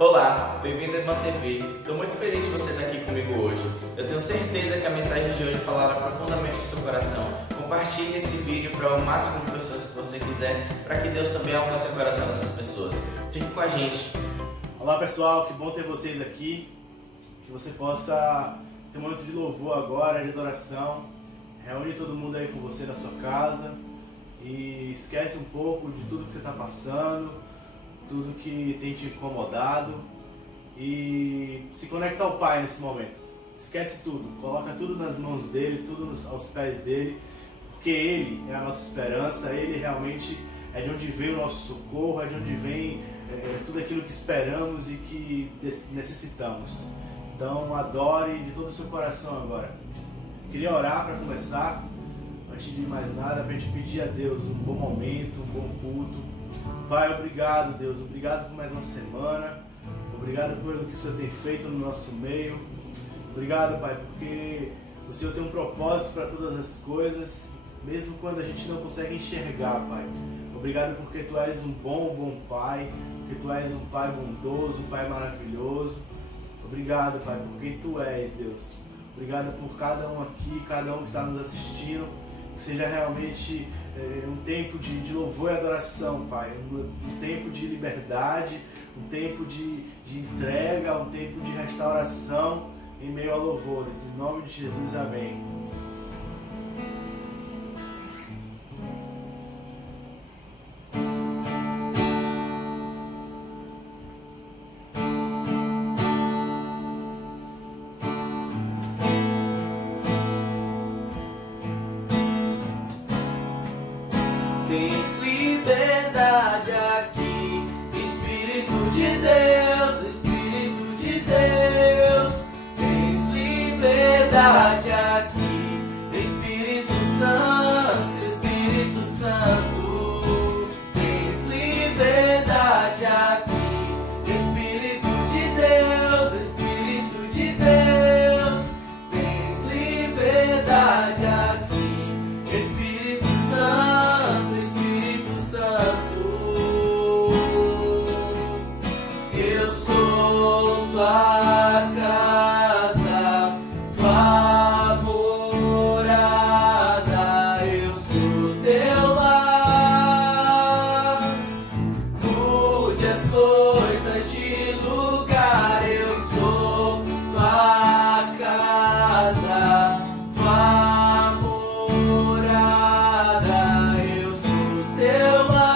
Olá, bem-vindo à Irmã TV. Estou muito feliz de você estar aqui comigo hoje. Eu tenho certeza que a mensagem de hoje falará profundamente ao seu coração. Compartilhe esse vídeo para o máximo de pessoas que você quiser, para que Deus também alcance o coração dessas pessoas. Fique com a gente. Olá pessoal, que bom ter vocês aqui. Que você possa ter um momento de louvor agora, de adoração. Reúne todo mundo aí com você na sua casa e esquece um pouco de tudo que você está passando, tudo que tem te incomodado e se conecta ao Pai nesse momento. Esquece tudo, coloca tudo nas mãos dele, tudo aos pés dele, porque Ele é a nossa esperança, Ele realmente é de onde vem o nosso socorro, é de onde vem tudo aquilo que esperamos e que necessitamos. Então adore de todo o seu coração agora. Queria orar para começar, antes de mais nada, para a gente pedir a Deus um bom momento, um bom culto. Pai, obrigado Deus, obrigado por mais uma semana, obrigado pelo que o Senhor tem feito no nosso meio, obrigado Pai, porque o Senhor tem um propósito para todas as coisas, mesmo quando a gente não consegue enxergar, Pai. Obrigado porque Tu és um bom Pai, porque Tu és um Pai bondoso, um Pai maravilhoso. Obrigado Pai, por quem Tu és, Deus. Obrigado por cada um aqui, cada um que está nos assistindo, que seja realmente um tempo de louvor e adoração, Pai, um tempo de liberdade, um tempo de entrega, um tempo de restauração em meio a louvores. Em nome de Jesus, amém. Tens liberdade aqui, Espírito de Deus, Espírito de Deus. Tens liberdade aqui, Espírito Santo, Espírito Santo. Tens liberdade aqui, Espírito de Deus, Espírito de Deus. Tens liberdade aqui, Espírito Santo. Eu sou tua casa, tua morada, eu sou teu lar. Mude as coisas de lugar, eu sou tua casa, tua morada, eu sou teu lar.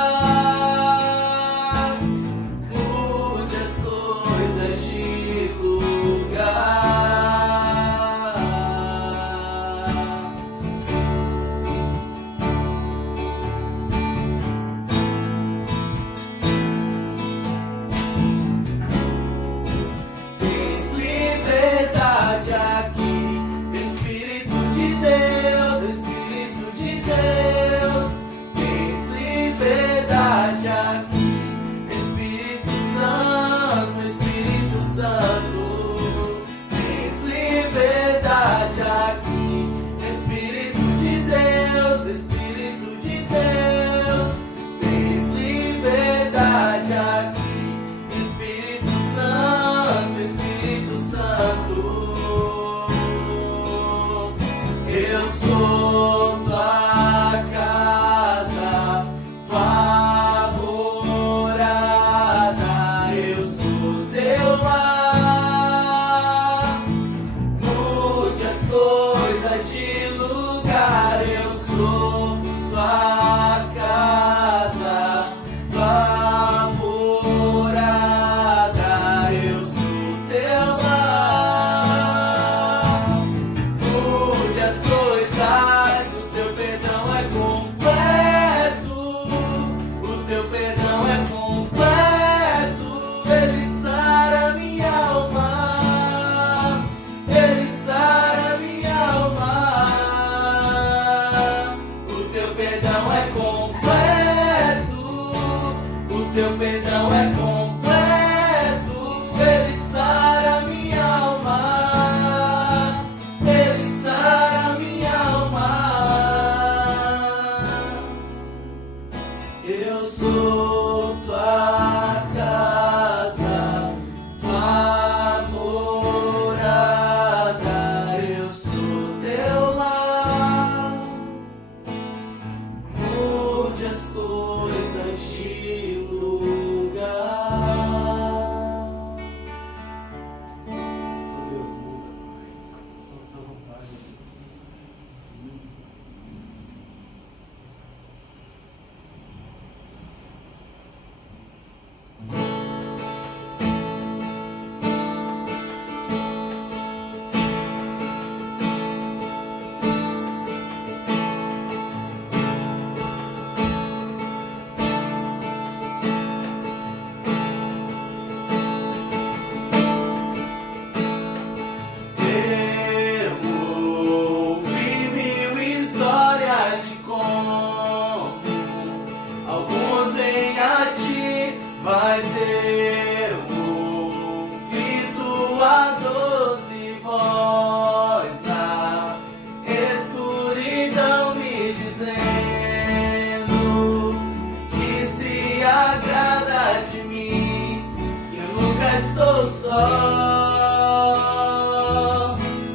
estou só.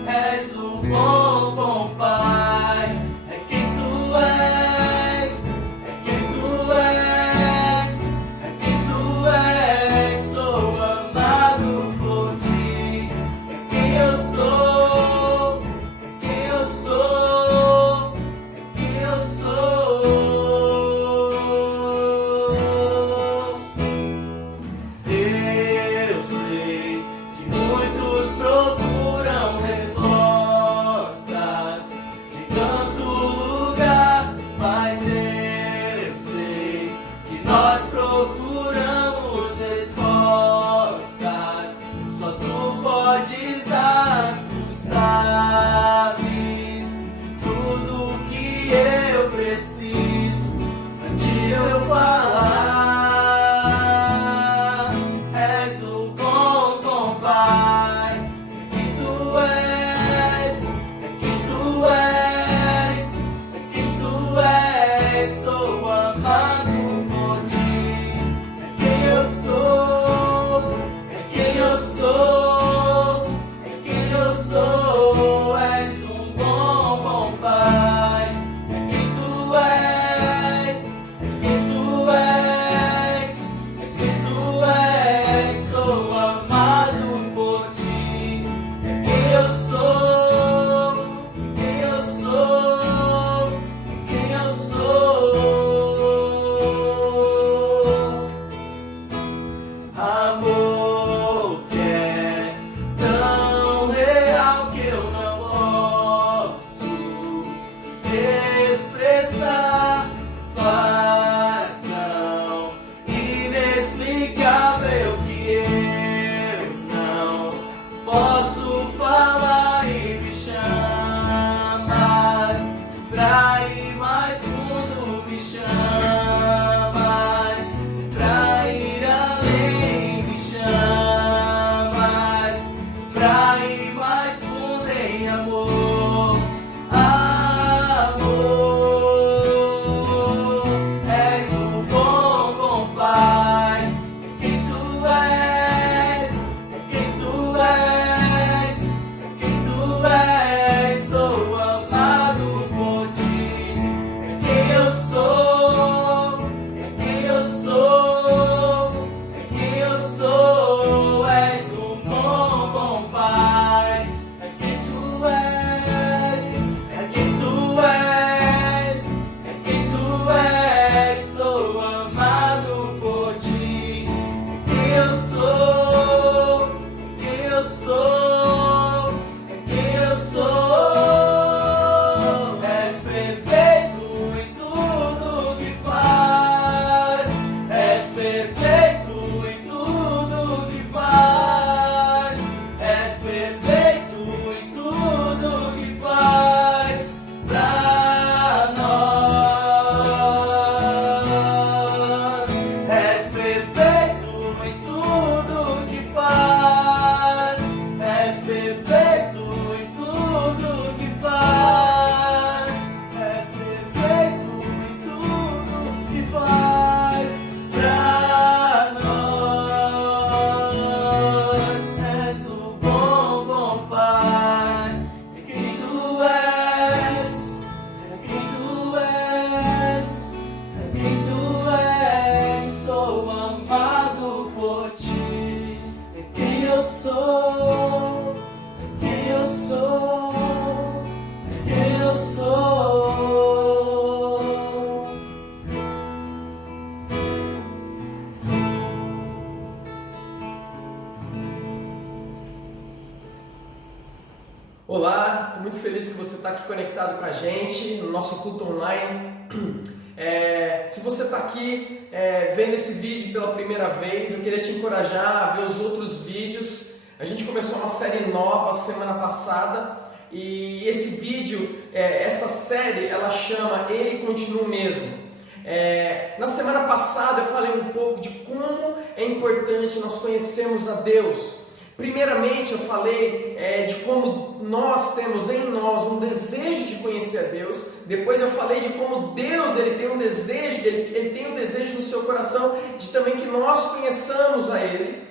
És um bom, bom Pai. É quem tu és, é quem tu és, é quem tu és. Sou amado por ti. É quem eu sou, é quem eu sou, é quem eu sou. Eu sei que muitos procuram respostas em tanto lugar, mas eu sei que nós procuramos respostas. Só tu podes dar, tu sabes tudo que eu preciso antes de eu falar. És o bom, bom Pai. É quem tu és, é quem tu és, é quem tu és. Sou amado por ti. É quem eu sou, é quem eu sou, é quem eu sou. És um bom, bom Pai. É quem tu és, é quem tu és, é quem tu és. Sou amado por ti. É quem eu sou, quem eu sou, quem eu sou. Amor que é tão real que eu não posso expressar. Paz tão inexplicável que eu não posso falar, e me chamas pra ir mais fundo, me chamas pra ir além, me chamas pra ir mais fundo em amor. Amor, és um bom, bom Pai. É quem tu és, é quem tu és, é quem tu és. Sou amado por ti. É quem eu sou, é quem eu sou, é quem eu sou. És um bom, bom Pai. É quem tu és, é quem tu és, é quem tu és. Sou amado por ti. É quem eu sou, é quem eu sou, é quem eu sou. És perfeito em tudo que faz. És perfeito em tudo que faz. És perfeito em tudo que faz pra nós. És perfeito em tudo que faz. És perfeito em tudo que faz. És perfeito em tudo que faz pra nós. És o bom, bom Pai. É quem tu és, é quem tu és, é quem tu és. Sou amado por ti. É quem eu sou, é quem eu sou, é quem eu sou. Olá, estou muito feliz que você está aqui conectado com a gente no nosso culto online. Se você está aqui vendo esse vídeo pela primeira vez, eu queria te encorajar a ver os outros vídeos. A gente começou uma série nova semana passada e esse vídeo, essa série, ela chama Ele Continua o Mesmo. Na semana passada eu falei um pouco de como é importante nós conhecermos a Deus. Primeiramente eu falei de como nós temos em nós um desejo de conhecer a Deus. Depois eu falei de como Deus ele tem um desejo, ele tem um desejo no seu coração de também que nós conheçamos a Ele.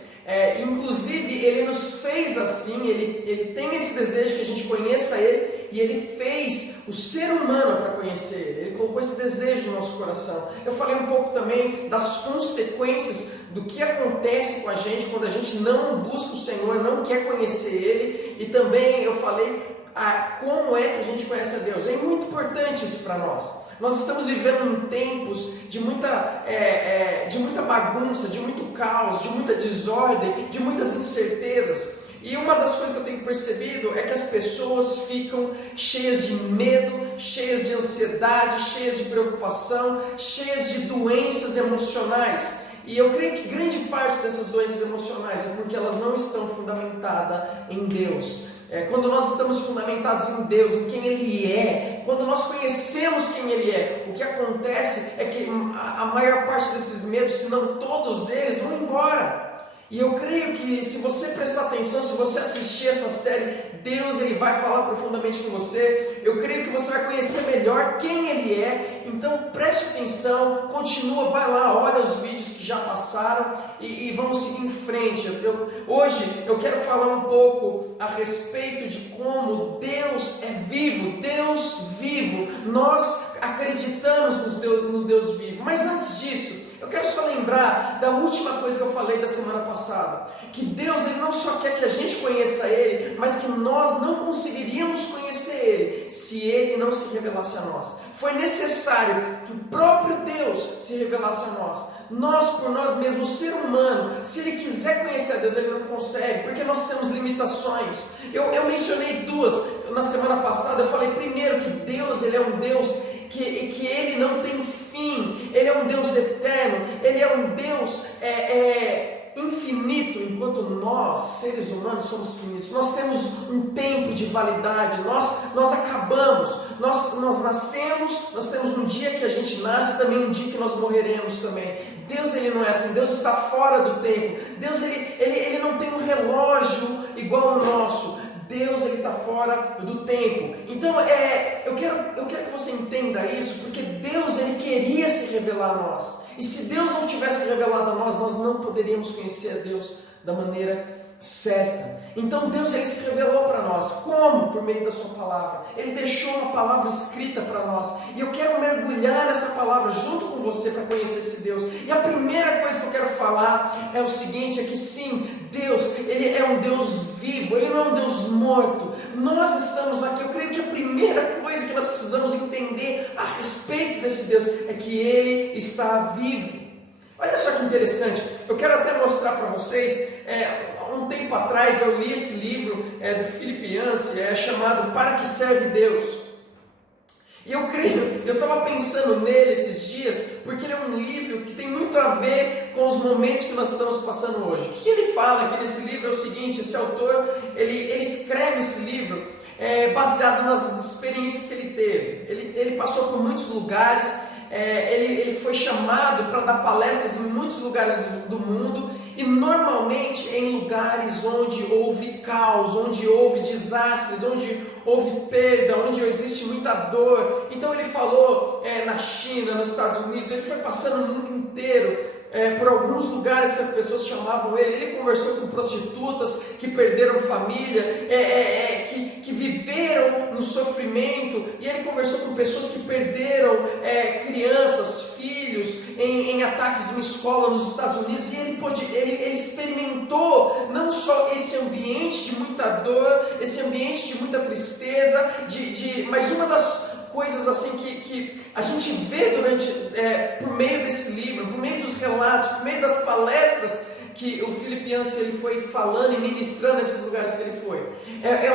Inclusive, Ele nos fez assim, ele tem esse desejo que a gente conheça Ele, e Ele fez o ser humano para conhecer Ele. Ele colocou esse desejo no nosso coração. Eu falei um pouco também das consequências do que acontece com a gente quando a gente não busca o Senhor, não quer conhecer Ele. E também eu falei como é que a gente conhece a Deus. É muito importante isso para nós. Nós estamos vivendo em tempos de muita bagunça, de muito caos, de muita desordem, de muitas incertezas. E uma das coisas que eu tenho percebido é que as pessoas ficam cheias de medo, cheias de ansiedade, cheias de preocupação, cheias de doenças emocionais. E eu creio que grande parte dessas doenças emocionais é porque elas não estão fundamentadas em Deus. Quando nós estamos fundamentados em Deus, em quem Ele é, quando nós conhecemos quem Ele é, o que acontece é que a maior parte desses medos, se não todos eles, vão embora. E eu creio que se você prestar atenção, se você assistir essa série, Deus Ele vai falar profundamente com você. Eu creio que você vai conhecer melhor quem Ele é. Então preste atenção, continua, vai lá, olha os vídeos que já passaram e vamos seguir em frente. Hoje eu quero falar um pouco a respeito de como Deus é vivo, Deus vivo. Nós acreditamos no Deus vivo. Mas antes disso, eu quero só lembrar da última coisa que eu falei da semana passada, que Deus Ele não só quer que a gente conheça Ele, mas que nós não conseguiríamos conhecer Ele se Ele não se revelasse a nós. Foi necessário que o próprio Deus se revelasse a nós. Nós, por nós mesmos, o ser humano, se ele quiser conhecer a Deus, ele não consegue, porque nós temos limitações. Eu mencionei duas na semana passada. Eu falei primeiro que Deus Ele é um Deus que Ele não tem fim, Ele é um Deus eterno, Ele é um Deus infinito, enquanto nós, seres humanos, somos finitos. Nós temos um tempo de validade, nós acabamos, nós nascemos, nós temos um dia que a gente nasce e também um dia que nós morreremos também. Deus Ele não é assim, Deus está fora do tempo, Deus Ele não tem um relógio igual ao nosso. Deus Ele está fora do tempo. Então eu quero que você entenda isso, porque Deus Ele queria se revelar a nós. E se Deus não tivesse revelado a nós, nós não poderíamos conhecer a Deus da maneira certa. Então Deus Ele se revelou para nós. Como? Por meio da sua palavra. Ele deixou uma palavra escrita para nós. E eu quero mergulhar nessa palavra junto com você para conhecer esse Deus. E a primeira coisa que eu quero falar é o seguinte, é que sim, Deus, Ele é um Deus vivo, Ele não é um Deus morto. Nós estamos aqui, eu creio que a primeira coisa que nós precisamos entender a respeito desse Deus é que Ele está vivo. Olha só que interessante, eu quero até mostrar para vocês, um tempo atrás eu li esse livro do Philip Yancey, chamado Para Que Serve Deus? E eu estava pensando nele esses dias, porque ele é um livro que tem muito a ver com os momentos que nós estamos passando hoje. O que ele fala aqui nesse livro é o seguinte, esse autor, ele escreve esse livro baseado nas experiências que ele teve. Ele passou por muitos lugares, ele foi chamado para dar palestras em muitos lugares do mundo, e normalmente em lugares onde houve caos, onde houve desastres, onde houve perda, onde existe muita dor. Então ele falou na China, nos Estados Unidos, ele foi passando o mundo inteiro, por alguns lugares que as pessoas chamavam ele conversou com prostitutas que perderam família, que viveram no sofrimento, e ele conversou com pessoas que perderam crianças, filhos, em ataques em escola nos Estados Unidos, e ele experimentou não só esse ambiente de muita dor, esse ambiente de muita tristeza, mas uma das coisas assim que a gente vê por meio desse livro, por meio dos relatos, por meio das palestras que o Philip Yancey ele foi falando e ministrando nesses lugares que ele foi.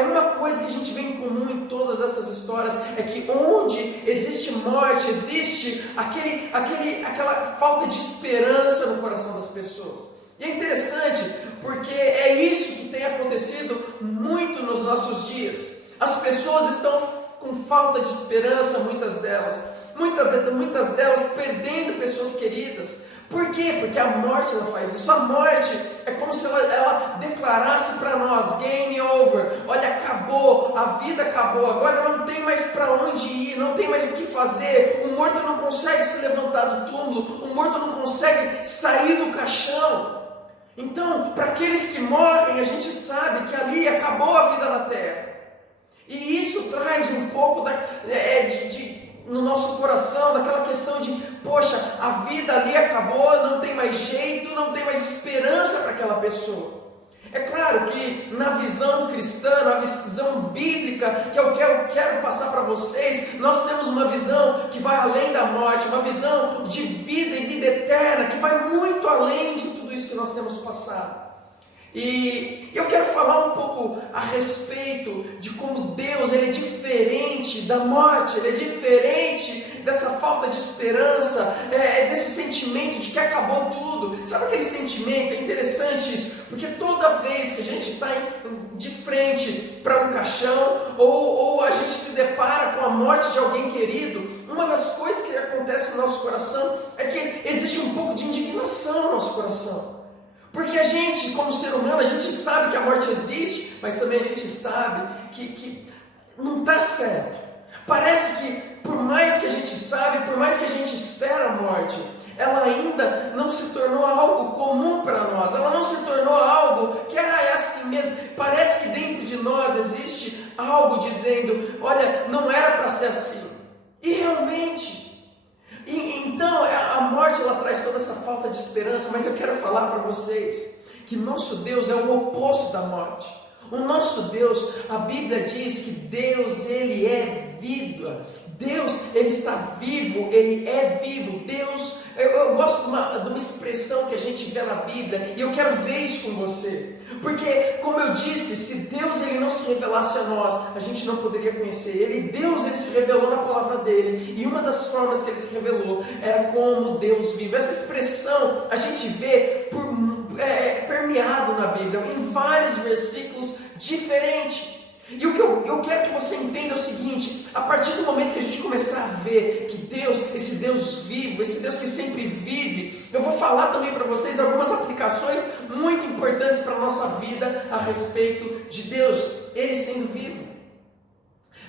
Uma coisa que a gente vê em comum em todas essas histórias é que onde existe morte, existe aquela falta de esperança no coração das pessoas. E é interessante porque é isso que tem acontecido muito nos nossos dias. As pessoas estão com falta de esperança, muitas delas perdendo pessoas queridas. Por quê? Porque a morte ela faz isso. A morte é como se ela declarasse para nós: game over, olha, acabou, a vida acabou, agora não tem mais para onde ir, não tem mais o que fazer. O morto não consegue se levantar do túmulo, o morto não consegue sair do caixão. Então, para aqueles que morrem, a gente sabe que ali acabou a vida na terra. E isso traz um pouco no nosso coração, daquela questão de, poxa, a vida ali acabou, não tem mais jeito, não tem mais esperança para aquela pessoa. É claro que na visão cristã, na visão bíblica que eu quero passar para vocês, nós temos uma visão que vai além da morte, uma visão de vida e vida eterna, que vai muito além de tudo isso que nós temos passado. E eu quero falar um pouco a respeito de como Deus ele é diferente da morte, ele é diferente dessa falta de esperança, desse sentimento de que acabou tudo. Sabe aquele sentimento? É interessante isso, porque toda vez que a gente está de frente para um caixão ou a gente se depara com a morte de alguém querido, uma das coisas que acontece no nosso coração é que existe um pouco de indignação no nosso coração. Porque a gente, como ser humano, a gente sabe que a morte existe, mas também a gente sabe que não está certo. Parece que por mais que a gente sabe, por mais que a gente espera a morte, ela ainda não se tornou algo comum para nós, ela não se tornou algo que é assim mesmo. Parece que dentro de nós existe algo dizendo, olha, não era para ser assim. E realmente... Então a morte ela traz toda essa falta de esperança, mas eu quero falar para vocês que nosso Deus é o oposto da morte. O nosso Deus, a Bíblia diz que Deus ele é vida, Deus ele está vivo, ele é vivo. Deus, eu gosto de uma expressão que a gente vê na Bíblia e eu quero ver isso com você. Porque, como eu disse, se Deus ele não se revelasse a nós, a gente não poderia conhecer Ele. Deus ele se revelou na palavra dele. E uma das formas que Ele se revelou era como Deus vive. Essa expressão a gente vê permeado na Bíblia, em vários versículos diferentes. E o que eu quero que você entenda é o seguinte: a partir do momento que a gente começar a ver que Deus, esse Deus vivo, esse Deus que sempre vive, eu vou falar também para vocês algumas aplicações muito importantes para a nossa vida a respeito de Deus, Ele sendo vivo.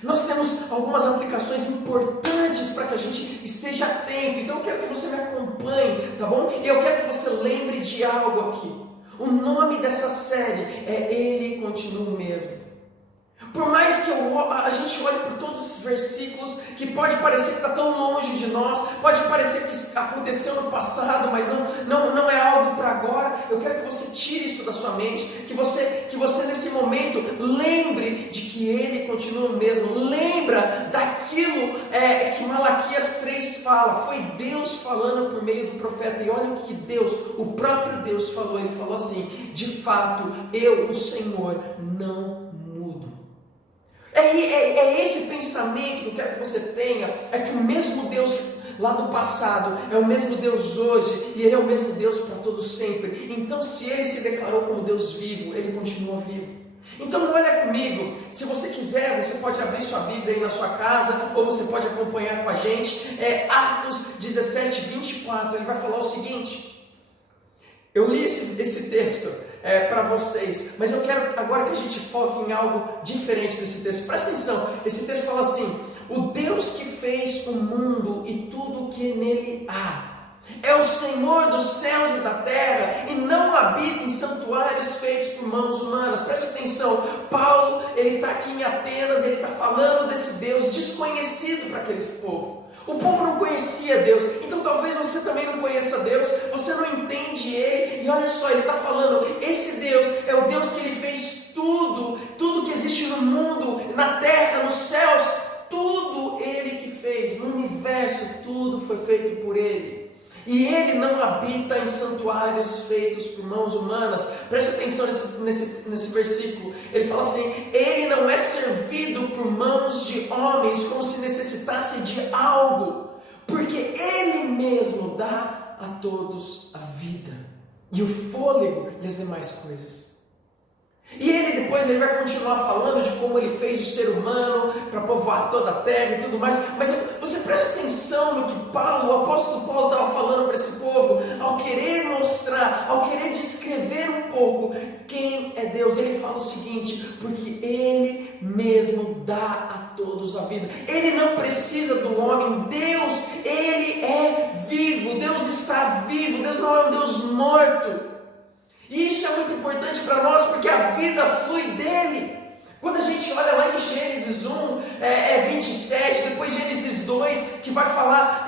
Nós temos algumas aplicações importantes para que a gente esteja atento, então eu quero que você me acompanhe, tá bom? E eu quero que você lembre de algo aqui. O nome dessa série é Ele Continua o Mesmo. Por mais que a gente olhe por todos os versículos, que pode parecer que está tão longe de nós, pode parecer que aconteceu no passado, mas não é algo para agora, eu quero que você tire isso da sua mente, que você nesse momento lembre de que Ele continua o mesmo, lembra daquilo que Malaquias 3 fala, foi Deus falando por meio do profeta, e olha o que Deus, o próprio Deus falou, Ele falou assim: de fato, eu, o Senhor, não mudo. É esse pensamento que eu quero que você tenha, é que o mesmo Deus lá do passado é o mesmo Deus hoje, e Ele é o mesmo Deus para todos sempre. Então, se Ele se declarou como Deus vivo, Ele continua vivo. Então olha comigo, se você quiser, você pode abrir sua Bíblia aí na sua casa, ou você pode acompanhar com a gente, Atos 17, 24, ele vai falar o seguinte. Eu li esse texto para vocês, mas eu quero agora que a gente foque em algo diferente desse texto. Presta atenção, esse texto fala assim: o Deus que fez o mundo e tudo o que nele há é o Senhor dos céus e da terra, e não habita em santuários feitos por mãos humanas. Preste atenção, Paulo ele está aqui em Atenas, ele está falando desse Deus desconhecido para aqueles povos. O povo não conhecia Deus, então talvez você também não conheça Deus, você não entende Ele, e olha só, ele está falando, esse Deus é o Deus que Ele fez tudo que existe no mundo, na terra, nos céus, tudo Ele que fez, no universo, tudo foi feito por Ele. E Ele não habita em santuários feitos por mãos humanas. Preste atenção nesse versículo. Ele fala assim: Ele não é servido por mãos de homens como se necessitasse de algo, porque Ele mesmo dá a todos a vida e o fôlego e as demais coisas. E depois ele vai continuar falando de como ele fez o ser humano para povoar toda a terra e tudo mais. Mas você presta atenção no que o apóstolo Paulo estava falando para esse povo, ao querer mostrar, ao querer descrever um pouco quem é Deus. Ele fala o seguinte: porque Ele mesmo dá a todos a vida. Ele não precisa do homem. Deus, Ele é vivo. Deus está vivo. Deus não é um Deus morto. E isso é muito importante para nós, porque a vida flui dele. Quando a gente olha lá em Gênesis 1, 27, depois Gênesis 2, que vai falar,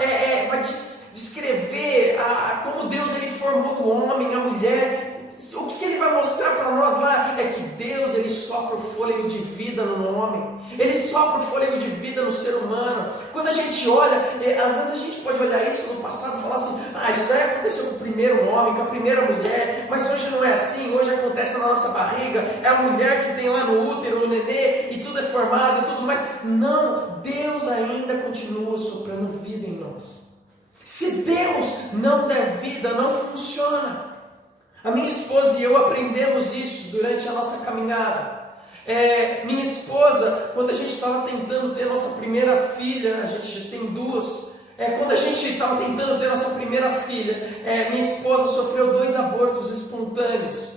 vai descrever como Deus ele formou o homem, a mulher. O que ele vai mostrar para nós lá é que Deus ele sopra o fôlego de vida no homem, ele sopra o fôlego de vida no ser humano. Quando a gente olha, às vezes a gente pode olhar isso no passado e falar assim: isso daí aconteceu com o primeiro homem, com a primeira mulher, mas hoje não é assim, hoje acontece na nossa barriga, é a mulher que tem lá no útero o nenê e tudo é formado e tudo mais. Não, Deus ainda continua soprando vida em nós. Se Deus não der vida, não funciona. A minha esposa e eu aprendemos isso durante a nossa caminhada. Minha esposa, quando a gente estava tentando ter nossa primeira filha, a gente já tem duas. Quando a gente estava tentando ter nossa primeira filha, minha esposa sofreu 2 abortos espontâneos.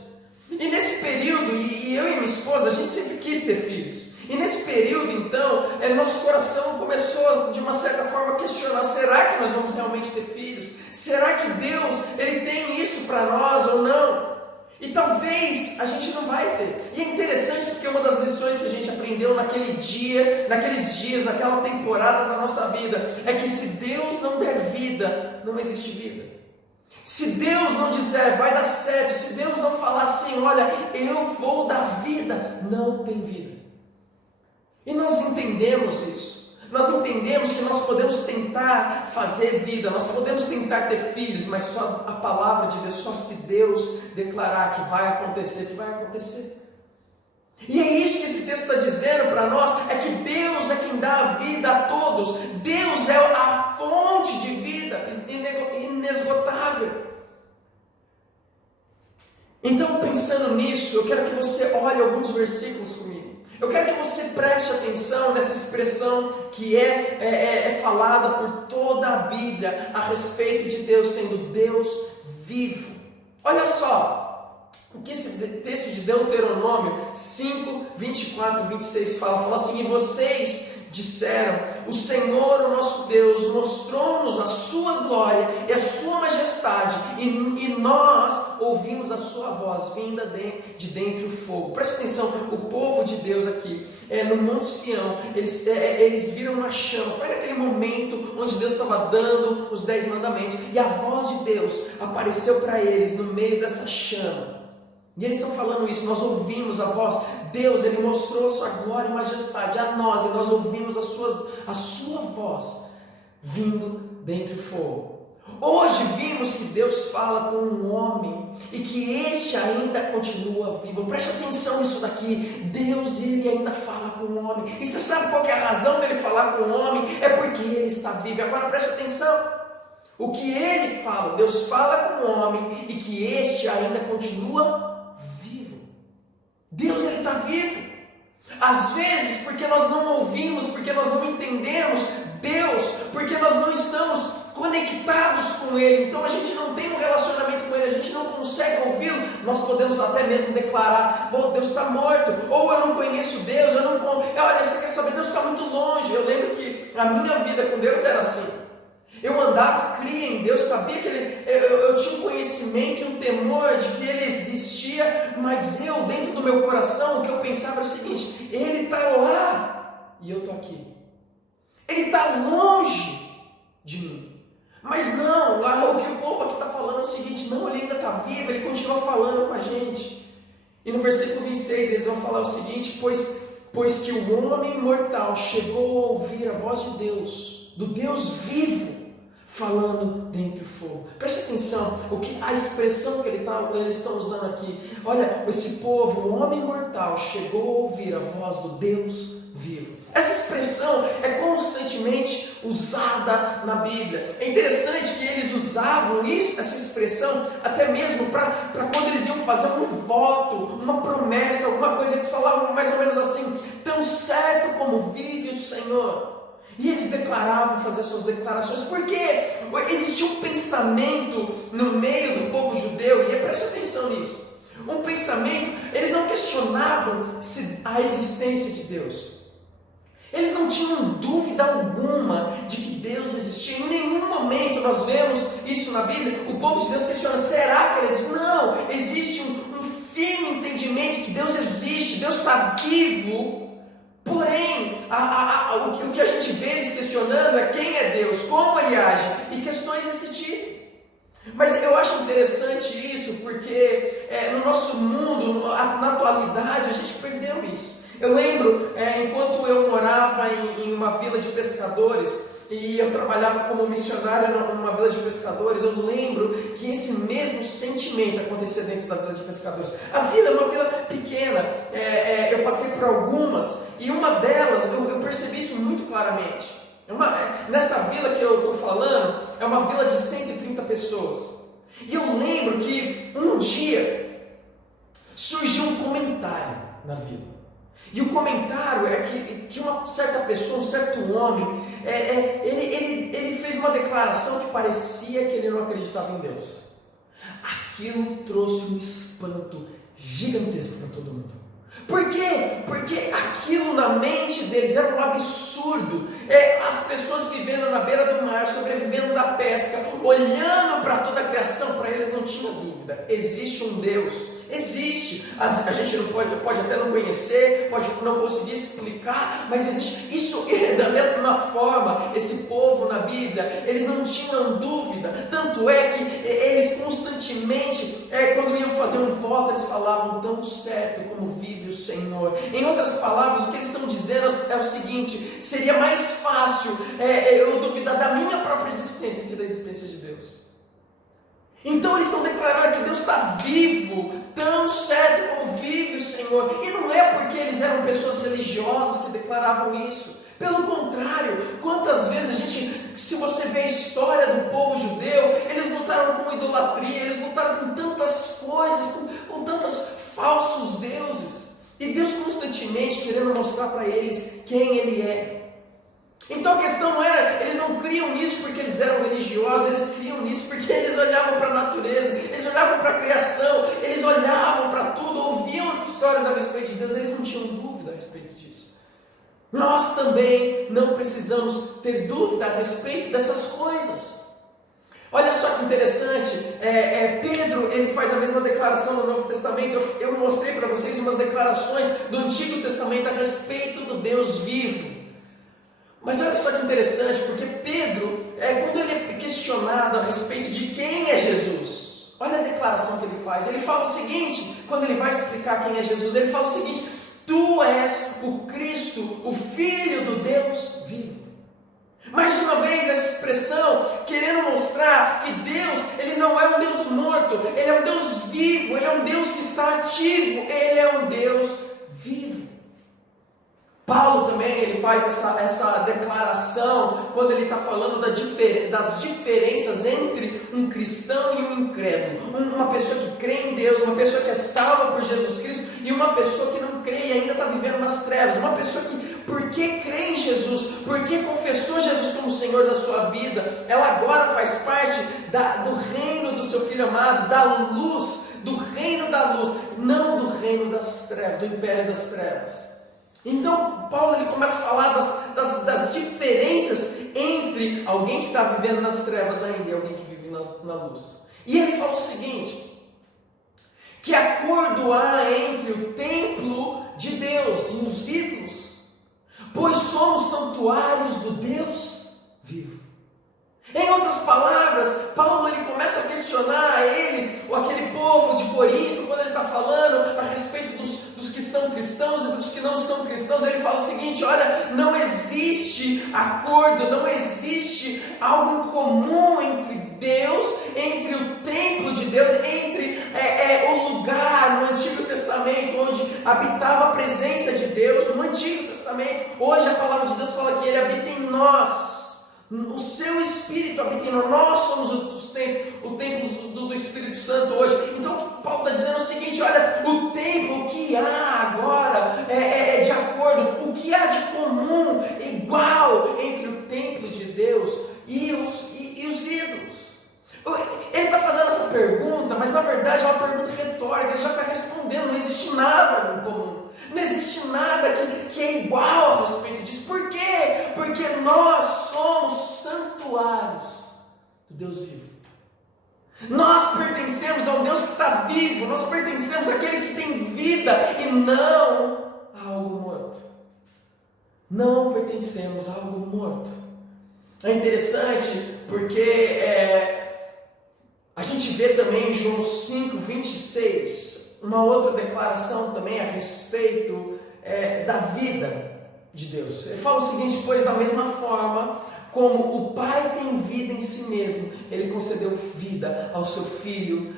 E nesse período, e eu e minha esposa, a gente sempre quis ter filhos. E nesse período, então, nosso coração começou, de uma certa forma, a questionar: será que nós vamos realmente ter filhos? Será que Deus ele tem isso para nós ou não? E talvez a gente não vai ter. E é interessante porque uma das lições que a gente aprendeu naqueles dias, naquela temporada da nossa vida, é que se Deus não der vida, não existe vida. Se Deus não disser vai dar certo, se Deus não falar assim: olha, eu vou dar vida, não tem vida. E nós entendemos isso. Nós entendemos que nós podemos tentar fazer vida, nós podemos tentar ter filhos, mas só a palavra de Deus, só se Deus declarar que vai acontecer, que vai acontecer. E é isso que esse texto está dizendo para nós, é que Deus é quem dá a vida a todos. Deus é a fonte de vida inesgotável. Então, pensando nisso, eu quero que você olhe alguns versículos comigo. Eu quero que você preste atenção nessa expressão que é falada por toda a Bíblia a respeito de Deus sendo Deus vivo. Olha só o que esse texto de Deuteronômio 5, 24 e 26 fala assim: e vocês disseram, o Senhor, o nosso Deus, mostrou-nos a sua glória e a sua majestade, e nós ouvimos a sua voz vinda de dentro do fogo. Presta atenção, o povo de Deus aqui, no Monte Sião, eles viram uma chama. Foi naquele momento onde Deus estava dando os 10 mandamentos, e a voz de Deus apareceu para eles no meio dessa chama. E eles estão falando isso, nós ouvimos a voz, Deus, Ele mostrou a sua glória e majestade a nós, e nós ouvimos a sua voz vindo dentro do fogo. Hoje vimos que Deus fala com um homem, e que este ainda continua vivo. Presta atenção nisso daqui, Deus ele ainda fala com o homem, e você sabe qual que é a razão dele falar com o homem? É porque ele está vivo. Agora presta atenção, o que ele fala, Deus fala com o homem, e que este ainda continua Deus ele está vivo. Às vezes porque nós não ouvimos, porque nós não entendemos Deus, porque nós não estamos conectados com Ele, então a gente não tem um relacionamento com Ele, a gente não consegue ouvi-lo. Nós podemos até mesmo declarar: bom, Deus está morto, ou eu não conheço Deus, olha, você quer saber, Deus está muito longe. Eu lembro que a minha vida com Deus era assim. Eu andava, cria em Deus, sabia que eu tinha um conhecimento e um temor de que Ele existia, mas eu, dentro do meu coração, o que eu pensava era o seguinte: Ele está lá e eu estou aqui. Ele está longe de mim. Mas não, o que o povo aqui está falando é o seguinte: não, Ele ainda está vivo, Ele continua falando com a gente. E no versículo 26 eles vão falar o seguinte: pois que o homem mortal chegou a ouvir a voz de Deus, do Deus vivo, falando dentro do fogo. Preste atenção, a expressão que eles estão usando aqui. Olha, esse povo, o homem mortal, chegou a ouvir a voz do Deus vivo. Essa expressão é constantemente usada na Bíblia. É interessante que eles usavam essa expressão até mesmo para quando eles iam fazer um voto, uma promessa, alguma coisa. Eles falavam mais ou menos assim: tão certo como vive o Senhor. E eles declaravam, fazer suas declarações, porque existia um pensamento no meio do povo judeu, e preste atenção nisso, um pensamento, eles não questionavam a existência de Deus, Eles não tinham dúvida alguma de que Deus existia. Em nenhum momento nós vemos isso na Bíblia. O povo de Deus questiona, será que Ele existe? Não, existe um firme entendimento que Deus existe, Deus está vivo. Porém, o que a gente vê eles questionando é quem é Deus, como Ele age, e questões desse tipo. Mas eu acho interessante isso, porque no nosso mundo, na atualidade, a gente perdeu isso. Eu lembro, enquanto eu morava em uma vila de pescadores, e eu trabalhava como missionário numa vila de pescadores, eu lembro que esse mesmo sentimento acontecia dentro da vila de pescadores. A vila é uma vila pequena, eu passei por algumas, e uma delas eu percebi isso muito claramente. Nessa vila que eu estou falando, é uma vila de 130 pessoas. E eu lembro que um dia surgiu um comentário na vila. E o comentário é que uma certa pessoa, um certo homem, ele fez uma declaração que parecia que ele não acreditava em Deus. Aquilo trouxe um espanto gigantesco para todo mundo. Por quê? Porque aquilo na mente deles era um absurdo. As pessoas vivendo na beira do mar, sobrevivendo da pesca, olhando para toda a criação, para eles não tinha dúvida. Existe um Deus. Existe. A gente não pode até não conhecer, pode não conseguir explicar, mas existe. Isso da mesma forma, esse povo na Bíblia, eles não tinham dúvida. Tanto é que eles constantemente, quando iam fazer um voto, eles falavam tão certo como vive o Senhor. Em outras palavras, o que eles estão dizendo é o seguinte: seria mais fácil eu duvidar da minha própria existência do que da existência de Deus. Então eles estão declarando que Deus está vivo, tão certo como vive o Senhor. E não é porque eles eram pessoas religiosas que declaravam isso. Pelo contrário, quantas vezes se você vê a história do povo judeu, eles lutaram com idolatria, eles lutaram com tantas coisas, com tantos falsos deuses. E Deus constantemente querendo mostrar para eles quem Ele é. Então a questão não era, eles não criam nisso porque eles eram religiosos, eles criam nisso porque eles olhavam para a natureza, eles olhavam para a criação, eles olhavam para tudo, ouviam as histórias a respeito de Deus, eles não tinham dúvida a respeito disso. Nós também não precisamos ter dúvida a respeito dessas coisas. Olha só que interessante, Pedro ele faz a mesma declaração no Novo Testamento. Eu mostrei para vocês umas declarações do Antigo Testamento a respeito do Deus vivo. Mas olha só que interessante, porque Pedro, quando ele é questionado a respeito de quem é Jesus, olha a declaração que ele faz. Ele fala o seguinte, quando ele vai explicar quem é Jesus, ele fala o seguinte: tu és o Cristo, o Filho do Deus vivo. Mais uma vez essa expressão querendo mostrar que Deus, Ele não é um Deus morto, Ele é um Deus vivo, Ele é um Deus que está ativo, Ele é um Deus vivo. Paulo também ele faz essa declaração quando ele está falando das diferenças entre um cristão e um incrédulo. Uma pessoa que crê em Deus, uma pessoa que é salva por Jesus Cristo e uma pessoa que não crê e ainda está vivendo nas trevas. Uma pessoa que, porque crê em Jesus, porque confessou Jesus como Senhor da sua vida, ela agora faz parte do reino do seu Filho amado, da luz, do reino da luz, não do reino das trevas, do império das trevas. Então Paulo ele começa a falar das diferenças entre alguém que está vivendo nas trevas ainda e alguém que vive na luz. E ele fala o seguinte: que acordo há entre o templo de Deus e os ídolos, pois somos santuários do Deus vivo. Em outras palavras, Paulo ele começa a questionar eles, ou aquele povo de Corinto, quando ele está falando a respeito dos que são cristãos e dos que não são cristãos. Ele fala o seguinte: olha, não existe acordo, não existe algo em comum entre Deus, entre o templo de Deus, entre o lugar no Antigo Testamento onde habitava a presença de Deus, no Antigo Testamento. Hoje a palavra de Deus fala que Ele habita em nós. O seu Espírito habita em nós. Nós somos o templo do Espírito Santo hoje. Então o que Paulo está dizendo é o seguinte: olha, o templo, o que há agora de acordo, o que há de comum, igual entre o templo de Deus e os ídolos. Ele está fazendo essa pergunta, mas na verdade é uma pergunta retórica. Ele já está respondendo, não existe nada em comum. Não existe nada que é igual a respeito disso. Por quê? Porque nós somos santuários do Deus vivo. Nós pertencemos ao Deus que está vivo. Nós pertencemos àquele que tem vida e não a algo morto. Não pertencemos a algo morto. É interessante porque a gente vê também em João 5:26 uma outra declaração também a respeito da vida de Deus. Ele fala o seguinte: pois da mesma forma como o Pai tem vida em si mesmo, Ele concedeu vida ao seu Filho,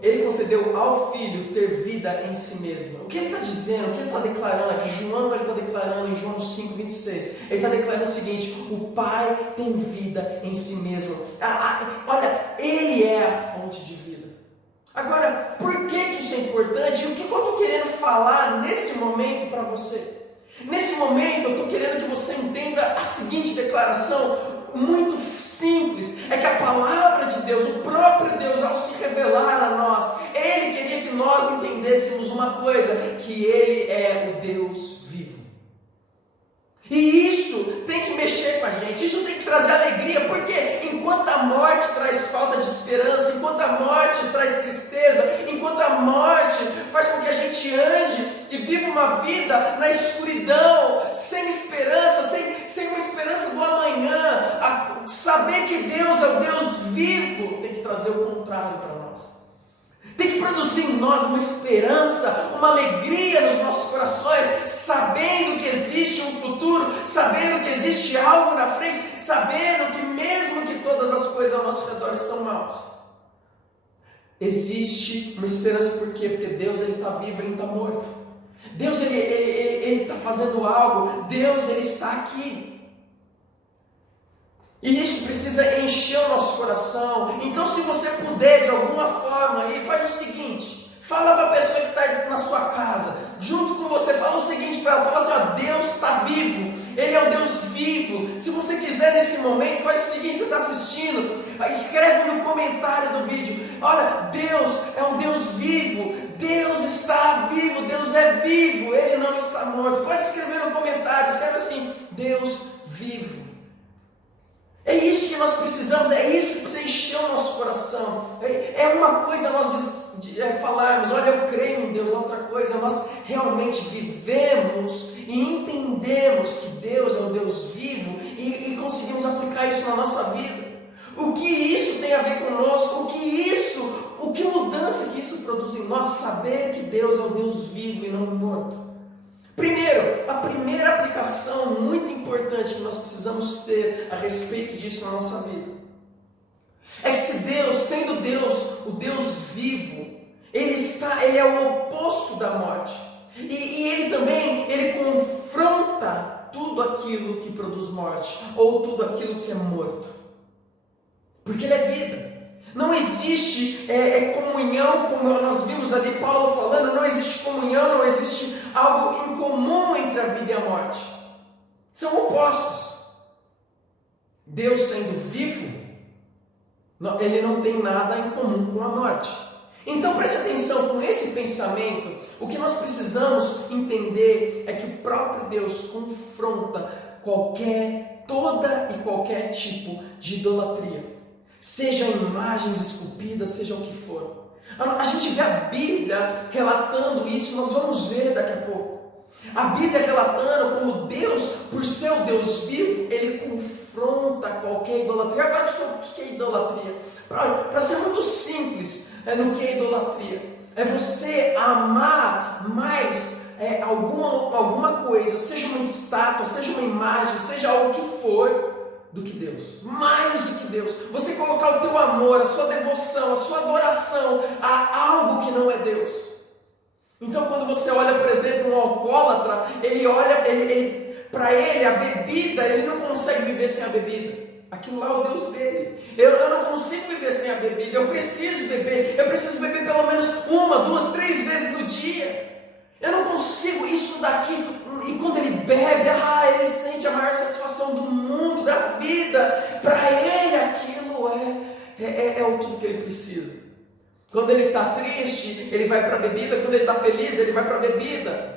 Ele concedeu ao Filho ter vida em si mesmo. O que ele está dizendo, o que ele está declarando aqui? João está declarando em João 5:26. Ele está declarando o seguinte: o Pai tem vida em si mesmo. Olha, Ele é a fonte de vida. Agora, por que isso é importante? E o que eu estou querendo falar nesse momento para você? Nesse momento, eu estou querendo que você entenda a seguinte declaração muito simples: é que a palavra de Deus, o próprio Deus, ao se revelar a nós, Ele queria que nós entendêssemos uma coisa, que Ele é o Deus vivo. E isso tem que mexer com a gente, isso tem que trazer alegria, porque enquanto a morte traz falta de esperança, enquanto a morte traz tristeza, enquanto a morte faz com que a gente ande e viva uma vida na escuridão, sem esperança, sem uma esperança do amanhã, saber que Deus é o Deus vivo tem que trazer o contrário para nós. Tem que produzir em nós uma esperança, uma alegria nos nossos corações, sabendo que existe um futuro, sabendo que existe algo na frente, sabendo que mesmo que todas as coisas ao nosso redor estão maus, existe uma esperança. Por quê? Porque Deus está vivo, Ele não está morto. Deus ele está fazendo algo, Deus Ele está aqui. E isso precisa encher o nosso coração. Então, se você puder de alguma forma, aí faz o seguinte: fala para a pessoa que está na sua casa, junto com você, fala o seguinte para ela, fala assim: ó, Deus está vivo, Ele é o Deus vivo. Se você quiser nesse momento, faz o seguinte: você está assistindo, escreve no comentário do vídeo: olha, Deus é um Deus vivo, Deus está vivo, Deus é vivo, Ele não está morto. Pode escrever no comentário, escreve assim: Deus vivo. É isso que nós precisamos, é isso que precisa encher o nosso coração. É uma coisa nós falarmos: olha, eu creio em Deus. É outra coisa nós realmente vivemos e entendemos que Deus é o Deus vivo e conseguimos aplicar isso na nossa vida. O que isso tem a ver conosco? O que mudança que isso produz em nós? Saber que Deus é o Deus vivo e não morto. Primeiro, a primeira aplicação muito importante que nós precisamos ter a respeito disso na nossa vida é que se Deus, sendo Deus, o Deus vivo, Ele é o oposto da morte. E Ele também, Ele confronta tudo aquilo que produz morte, ou tudo aquilo que é morto. Porque Ele é vida. Não existe comunhão, como nós vimos ali Paulo falando, não existe comunhão, não existe algo em comum entre a vida e a morte. São opostos. Deus sendo vivo, Ele não tem nada em comum com a morte. Então preste atenção com esse pensamento. O que nós precisamos entender é que o próprio Deus confronta toda e qualquer tipo de idolatria. Seja imagens esculpidas, seja o que for. A gente vê a Bíblia relatando isso, nós vamos ver daqui a pouco. A Bíblia relatando como Deus, por ser o Deus vivo, Ele confronta qualquer idolatria. Agora, o que é idolatria? Para ser muito simples, no que é idolatria? É você amar mais alguma coisa, seja uma estátua, seja uma imagem, seja algo que for, do que Deus, mais do que Deus. Você colocar o teu amor, a sua devoção, a sua adoração a algo que não é Deus. Então, quando você olha, por exemplo, um alcoólatra, ele olha, para ele a bebida, ele não consegue viver sem a bebida. Aquilo lá é o Deus dele. Eu não consigo viver sem a bebida, eu preciso beber pelo menos 1, 2, 3 vezes no dia. Eu não consigo isso daqui. E quando ele bebe, ele sente a maior satisfação do mundo, da vida. Para ele aquilo é o tudo que ele precisa. Quando ele está triste, ele vai para a bebida. Quando ele está feliz, ele vai para a bebida.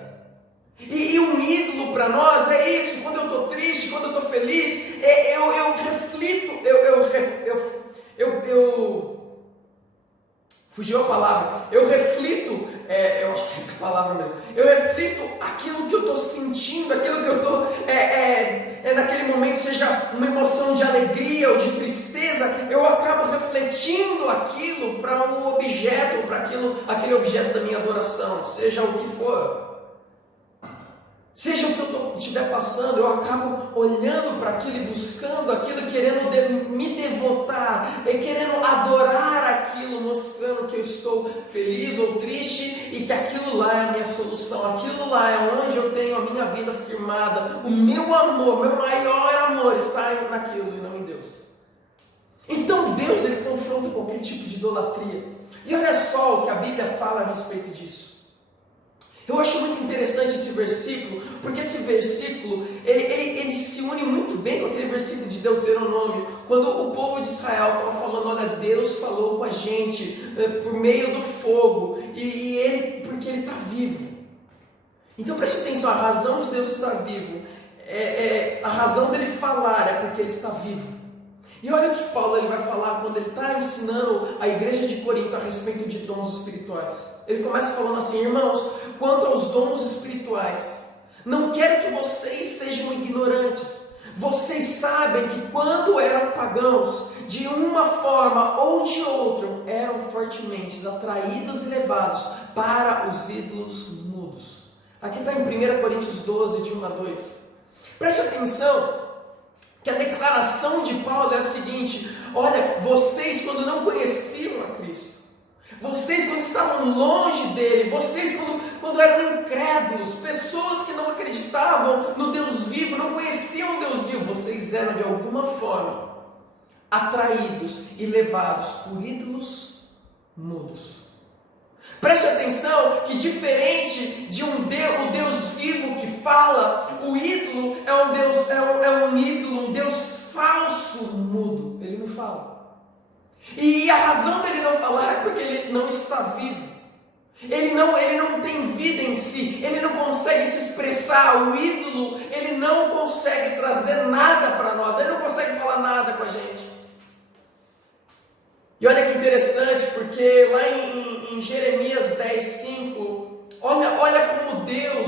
E um ídolo para nós é isso. Quando eu estou triste, quando eu estou feliz, eu reflito, fugiu a palavra, eu reflito, eu acho que é essa palavra mesmo, eu reflito aquilo que eu estou sentindo, aquilo que eu estou, naquele momento, seja uma emoção de alegria ou de tristeza, eu acabo refletindo aquilo para um objeto, para aquele objeto da minha adoração, seja o que for. Seja o que eu estiver passando, eu acabo olhando para aquilo e buscando aquilo, querendo me devotar, querendo adorar aquilo, mostrando que eu estou feliz ou triste e que aquilo lá é a minha solução, aquilo lá é onde eu tenho a minha vida firmada, o meu amor, meu maior amor está naquilo e não em Deus. Então Deus, ele confronta qualquer tipo de idolatria. E olha só o que a Bíblia fala a respeito disso. Eu acho muito interessante esse versículo, porque esse versículo, ele se une muito bem com aquele versículo de Deuteronômio, quando o povo de Israel estava falando, olha, Deus falou com a gente por meio do fogo, porque Ele está vivo. Então preste atenção, a razão de Deus estar vivo, a razão dele falar é porque Ele está vivo. E olha o que Paulo ele vai falar quando ele está ensinando a igreja de Corinto a respeito de dons espirituais. Ele começa falando assim, irmãos, quanto aos dons espirituais, não quero que vocês sejam ignorantes. Vocês sabem que quando eram pagãos, de uma forma ou de outra, eram fortemente atraídos e levados para os ídolos mudos. Aqui está em 1 Coríntios 12, de 1 a 2. Preste atenção, que a declaração de Paulo é a seguinte, olha, vocês quando não conheciam a Cristo, vocês quando estavam longe dele, vocês quando eram incrédulos, pessoas que não acreditavam no Deus vivo, não conheciam o Deus vivo, vocês eram de alguma forma atraídos e levados por ídolos mudos. Preste atenção que diferente de o Deus vivo que fala, o ídolo um Deus falso, mudo, ele não fala. E a razão dele não falar é porque ele não está vivo. Ele não tem vida em si, ele não consegue se expressar. O ídolo, ele não consegue trazer nada para nós, ele não consegue falar nada com a gente. E olha que interessante, porque lá em Jeremias 10:5, olha como Deus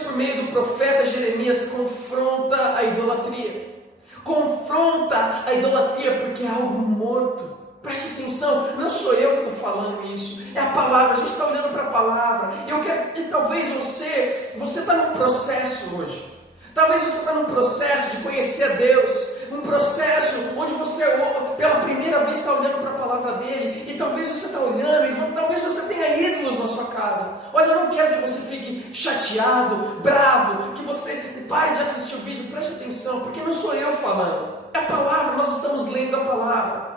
por meio do profeta Jeremias confronta a idolatria. Confronta a idolatria porque é algo morto. Preste atenção, não sou eu que estou falando isso, é a palavra, a gente está olhando para a palavra. E talvez você está num processo hoje. Talvez você está num processo de conhecer a Deus, um processo onde você pela primeira vez está olhando para a palavra dele, e talvez você está olhando, e talvez você tenha ídolos na sua casa. Olha, eu não quero que você fique chateado, bravo, que você pare de assistir o vídeo, preste atenção, porque não sou eu falando, é a palavra, nós estamos lendo a palavra.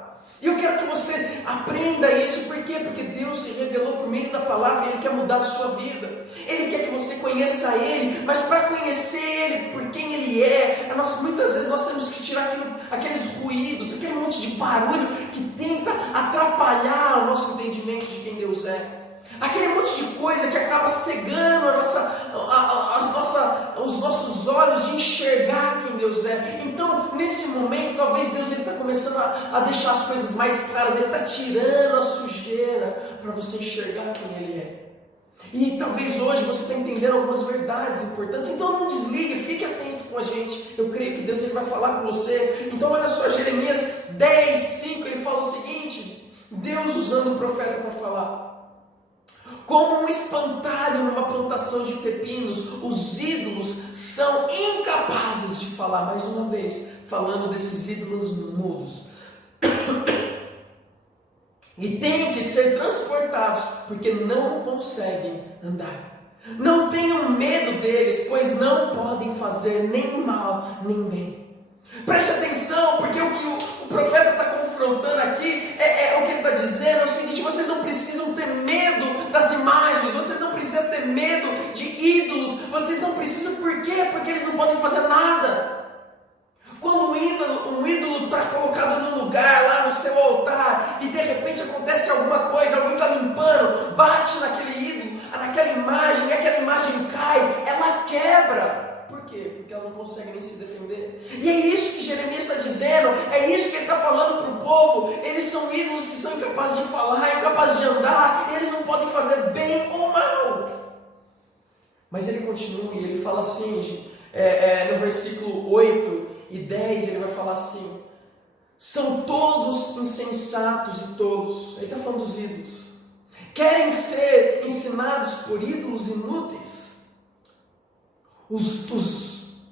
E eu quero que você aprenda isso, por quê? Porque Deus se revelou por meio da palavra e Ele quer mudar a sua vida. Ele quer que você conheça Ele, mas para conhecer Ele por quem Ele é, muitas vezes nós temos que tirar aqueles ruídos, aquele monte de barulho que tenta atrapalhar o nosso entendimento de quem Deus é. Aquele monte de coisa que acaba cegando os nossos olhos de enxergar quem Deus é. Então, nesse momento, talvez Deus está começando a deixar as coisas mais claras. Ele está tirando a sujeira para você enxergar quem Ele é. E talvez hoje você está entendendo algumas verdades importantes. Então não desligue, fique atento com a gente. Eu creio que Deus ele vai falar com você. Então olha só, Jeremias 10:5, ele fala o seguinte, Deus usando o profeta para falar. Como um espantalho numa plantação de pepinos, os ídolos são incapazes de falar. Mais uma vez, falando desses ídolos mudos. E têm que ser transportados, porque não conseguem andar. Não tenham medo deles, pois não podem fazer nem mal, nem bem. Preste atenção, porque o que o profeta está confrontando aqui, o que ele está dizendo é o seguinte, vocês não precisam ter medo das imagens, vocês não precisam ter medo de ídolos, vocês não precisam, por quê? Porque eles não podem fazer nada. Quando um ídolo está colocado num lugar lá no seu altar e de repente acontece alguma coisa, alguém está limpando, bate naquele ídolo, naquela imagem, e aquela imagem cai, ela quebra. Por quê? Porque ela não consegue nem se defender. E é isso que Jeremias está dizendo, é isso que ele está falando para o povo. Eles são ídolos que são incapazes de falar, incapazes de andar, e eles não podem fazer bem ou mal. Mas ele continua e ele fala assim, no versículo 8 e 10, ele vai falar assim: são todos insensatos e tolos. Ele está falando dos ídolos. Querem ser ensinados por ídolos inúteis. Os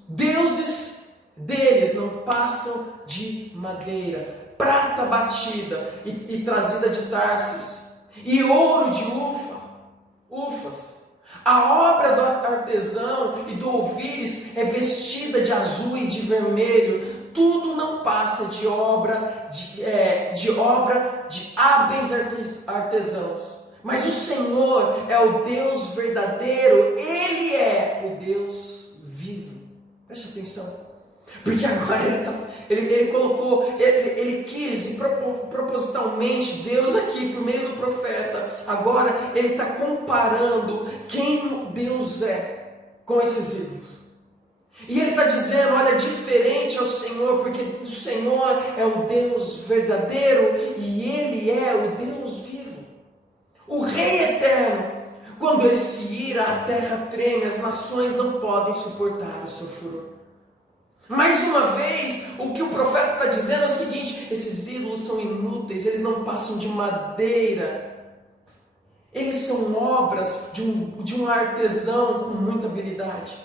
deuses deles não passam de madeira, prata batida e trazida de Tarsis, e ouro de ufas. A obra do artesão e do ouvires é vestida de azul e de vermelho. Tudo não passa de obra de hábeis artesãos. Mas o Senhor é o Deus verdadeiro, Ele é o Deus vivo. Preste atenção, porque agora ele colocou, ele quis propositalmente Deus aqui por meio do profeta. Agora ele está comparando quem Deus é com esses ídolos. E ele está dizendo: olha, diferente é o Senhor, porque o Senhor é o Deus verdadeiro e Ele é o Deus vivo. O Rei eterno, quando ele se ira, a terra treme, as nações não podem suportar o seu furor. Mais uma vez, o que o profeta está dizendo é o seguinte: esses ídolos são inúteis, eles não passam de madeira, eles são obras de um artesão com muita habilidade.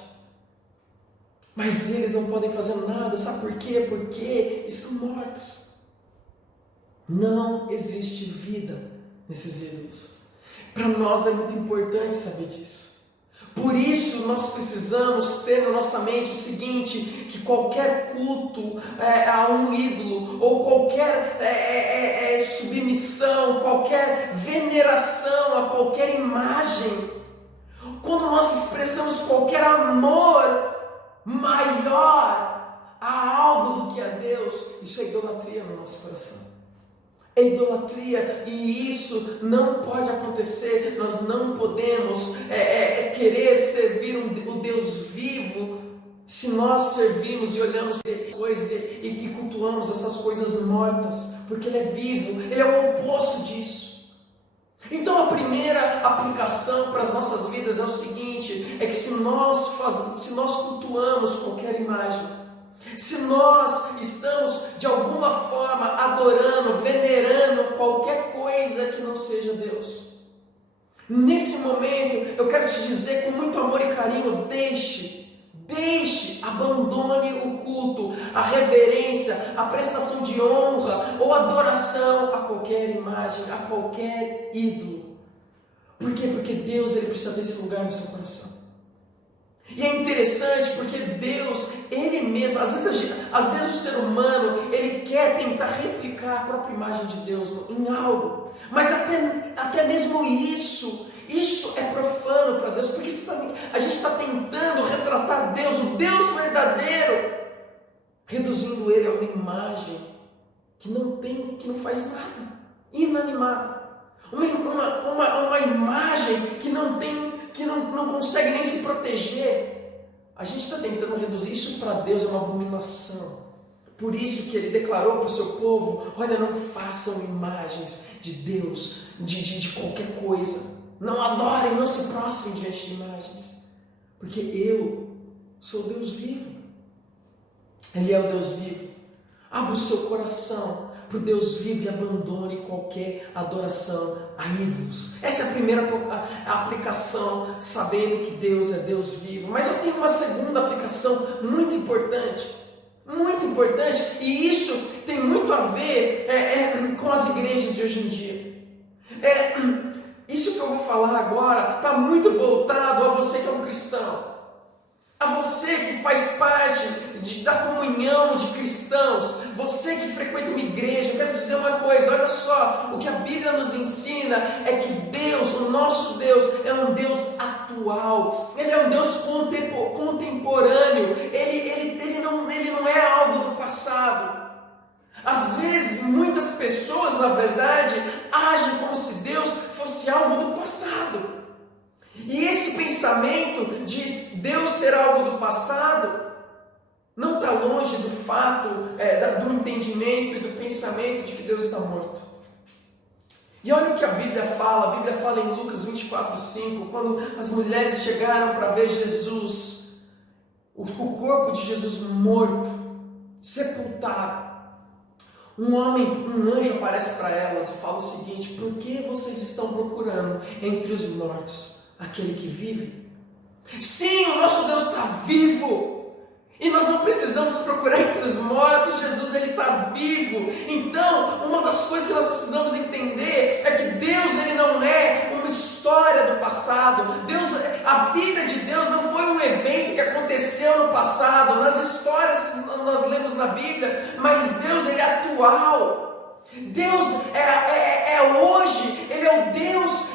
Mas eles não podem fazer nada, sabe por quê? Porque estão mortos. Não existe vida nesses ídolos. Para nós é muito importante saber disso. Por isso nós precisamos ter na nossa mente o seguinte: que qualquer culto a um ídolo, ou qualquer submissão, qualquer veneração a qualquer imagem, quando nós expressamos qualquer amor maior a algo do que a Deus, isso é idolatria no nosso coração. É idolatria, e isso não pode acontecer. Nós não podemos querer servir o Deus vivo se nós servimos e olhamos coisas e cultuamos essas coisas mortas, porque Ele é vivo, Ele é o oposto disso. Então a primeira aplicação para as nossas vidas é o seguinte: é que se nós cultuamos qualquer imagem, se nós estamos de alguma forma adorando, venerando qualquer coisa que não seja Deus, nesse momento eu quero te dizer com muito amor e carinho: abandone o culto, a reverência, a prestação de honra ou adoração a qualquer imagem, a qualquer ídolo. Por quê? Porque Deus, Ele precisa desse lugar no seu coração. E é interessante porque Deus, Ele mesmo, às vezes o ser humano, ele quer tentar replicar a própria imagem de Deus em algo, mas até mesmo isso é profano para Deus, porque a gente está tentando retratar Deus, o Deus verdadeiro, reduzindo Ele a uma imagem que não faz nada, inanimada, uma imagem que não consegue nem se proteger. A gente está tentando reduzir isso. Para Deus é uma abominação. Por isso que Ele declarou para o seu povo: olha, não façam imagens de Deus, de qualquer coisa. Não adorem, não se prostrem diante de imagens, porque eu sou o Deus vivo. Ele é o Deus vivo. Abra o seu coração para o Deus vivo e abandone qualquer adoração a ídolos. Essa é a primeira aplicação, sabendo que Deus é Deus vivo. Mas eu tenho uma segunda aplicação muito importante, e isso tem muito a ver com as igrejas de hoje em dia. Isso que eu vou falar agora está muito voltado a você que é um cristão, a você que faz parte da comunhão de cristãos, você que frequenta uma igreja. Eu quero dizer uma coisa: olha só, o que a Bíblia nos ensina é que Deus, o nosso Deus, é um Deus atual, Ele é um Deus contemporâneo, Ele não é algo do passado. Às vezes, muitas pessoas, na verdade, agem como se Deus fosse algo do passado. E esse pensamento de Deus ser algo do passado não está longe do fato, do entendimento e do pensamento de que Deus está morto. E olha o que a Bíblia fala em Lucas 24:5, quando as mulheres chegaram para ver Jesus, o corpo de Jesus morto, sepultado. Um anjo aparece para elas e fala o seguinte: por que vocês estão procurando entre os mortos aquele que vive? Sim, o nosso Deus está vivo! E nós não precisamos procurar entre os mortos, Jesus ele está vivo. Então, uma das coisas que nós precisamos entender é que Deus ele não é uma história do passado. A vida de Deus não foi um evento que aconteceu no passado, nas histórias que nós lemos na Bíblia, mas Deus ele é atual. Deus é hoje, Ele é o Deus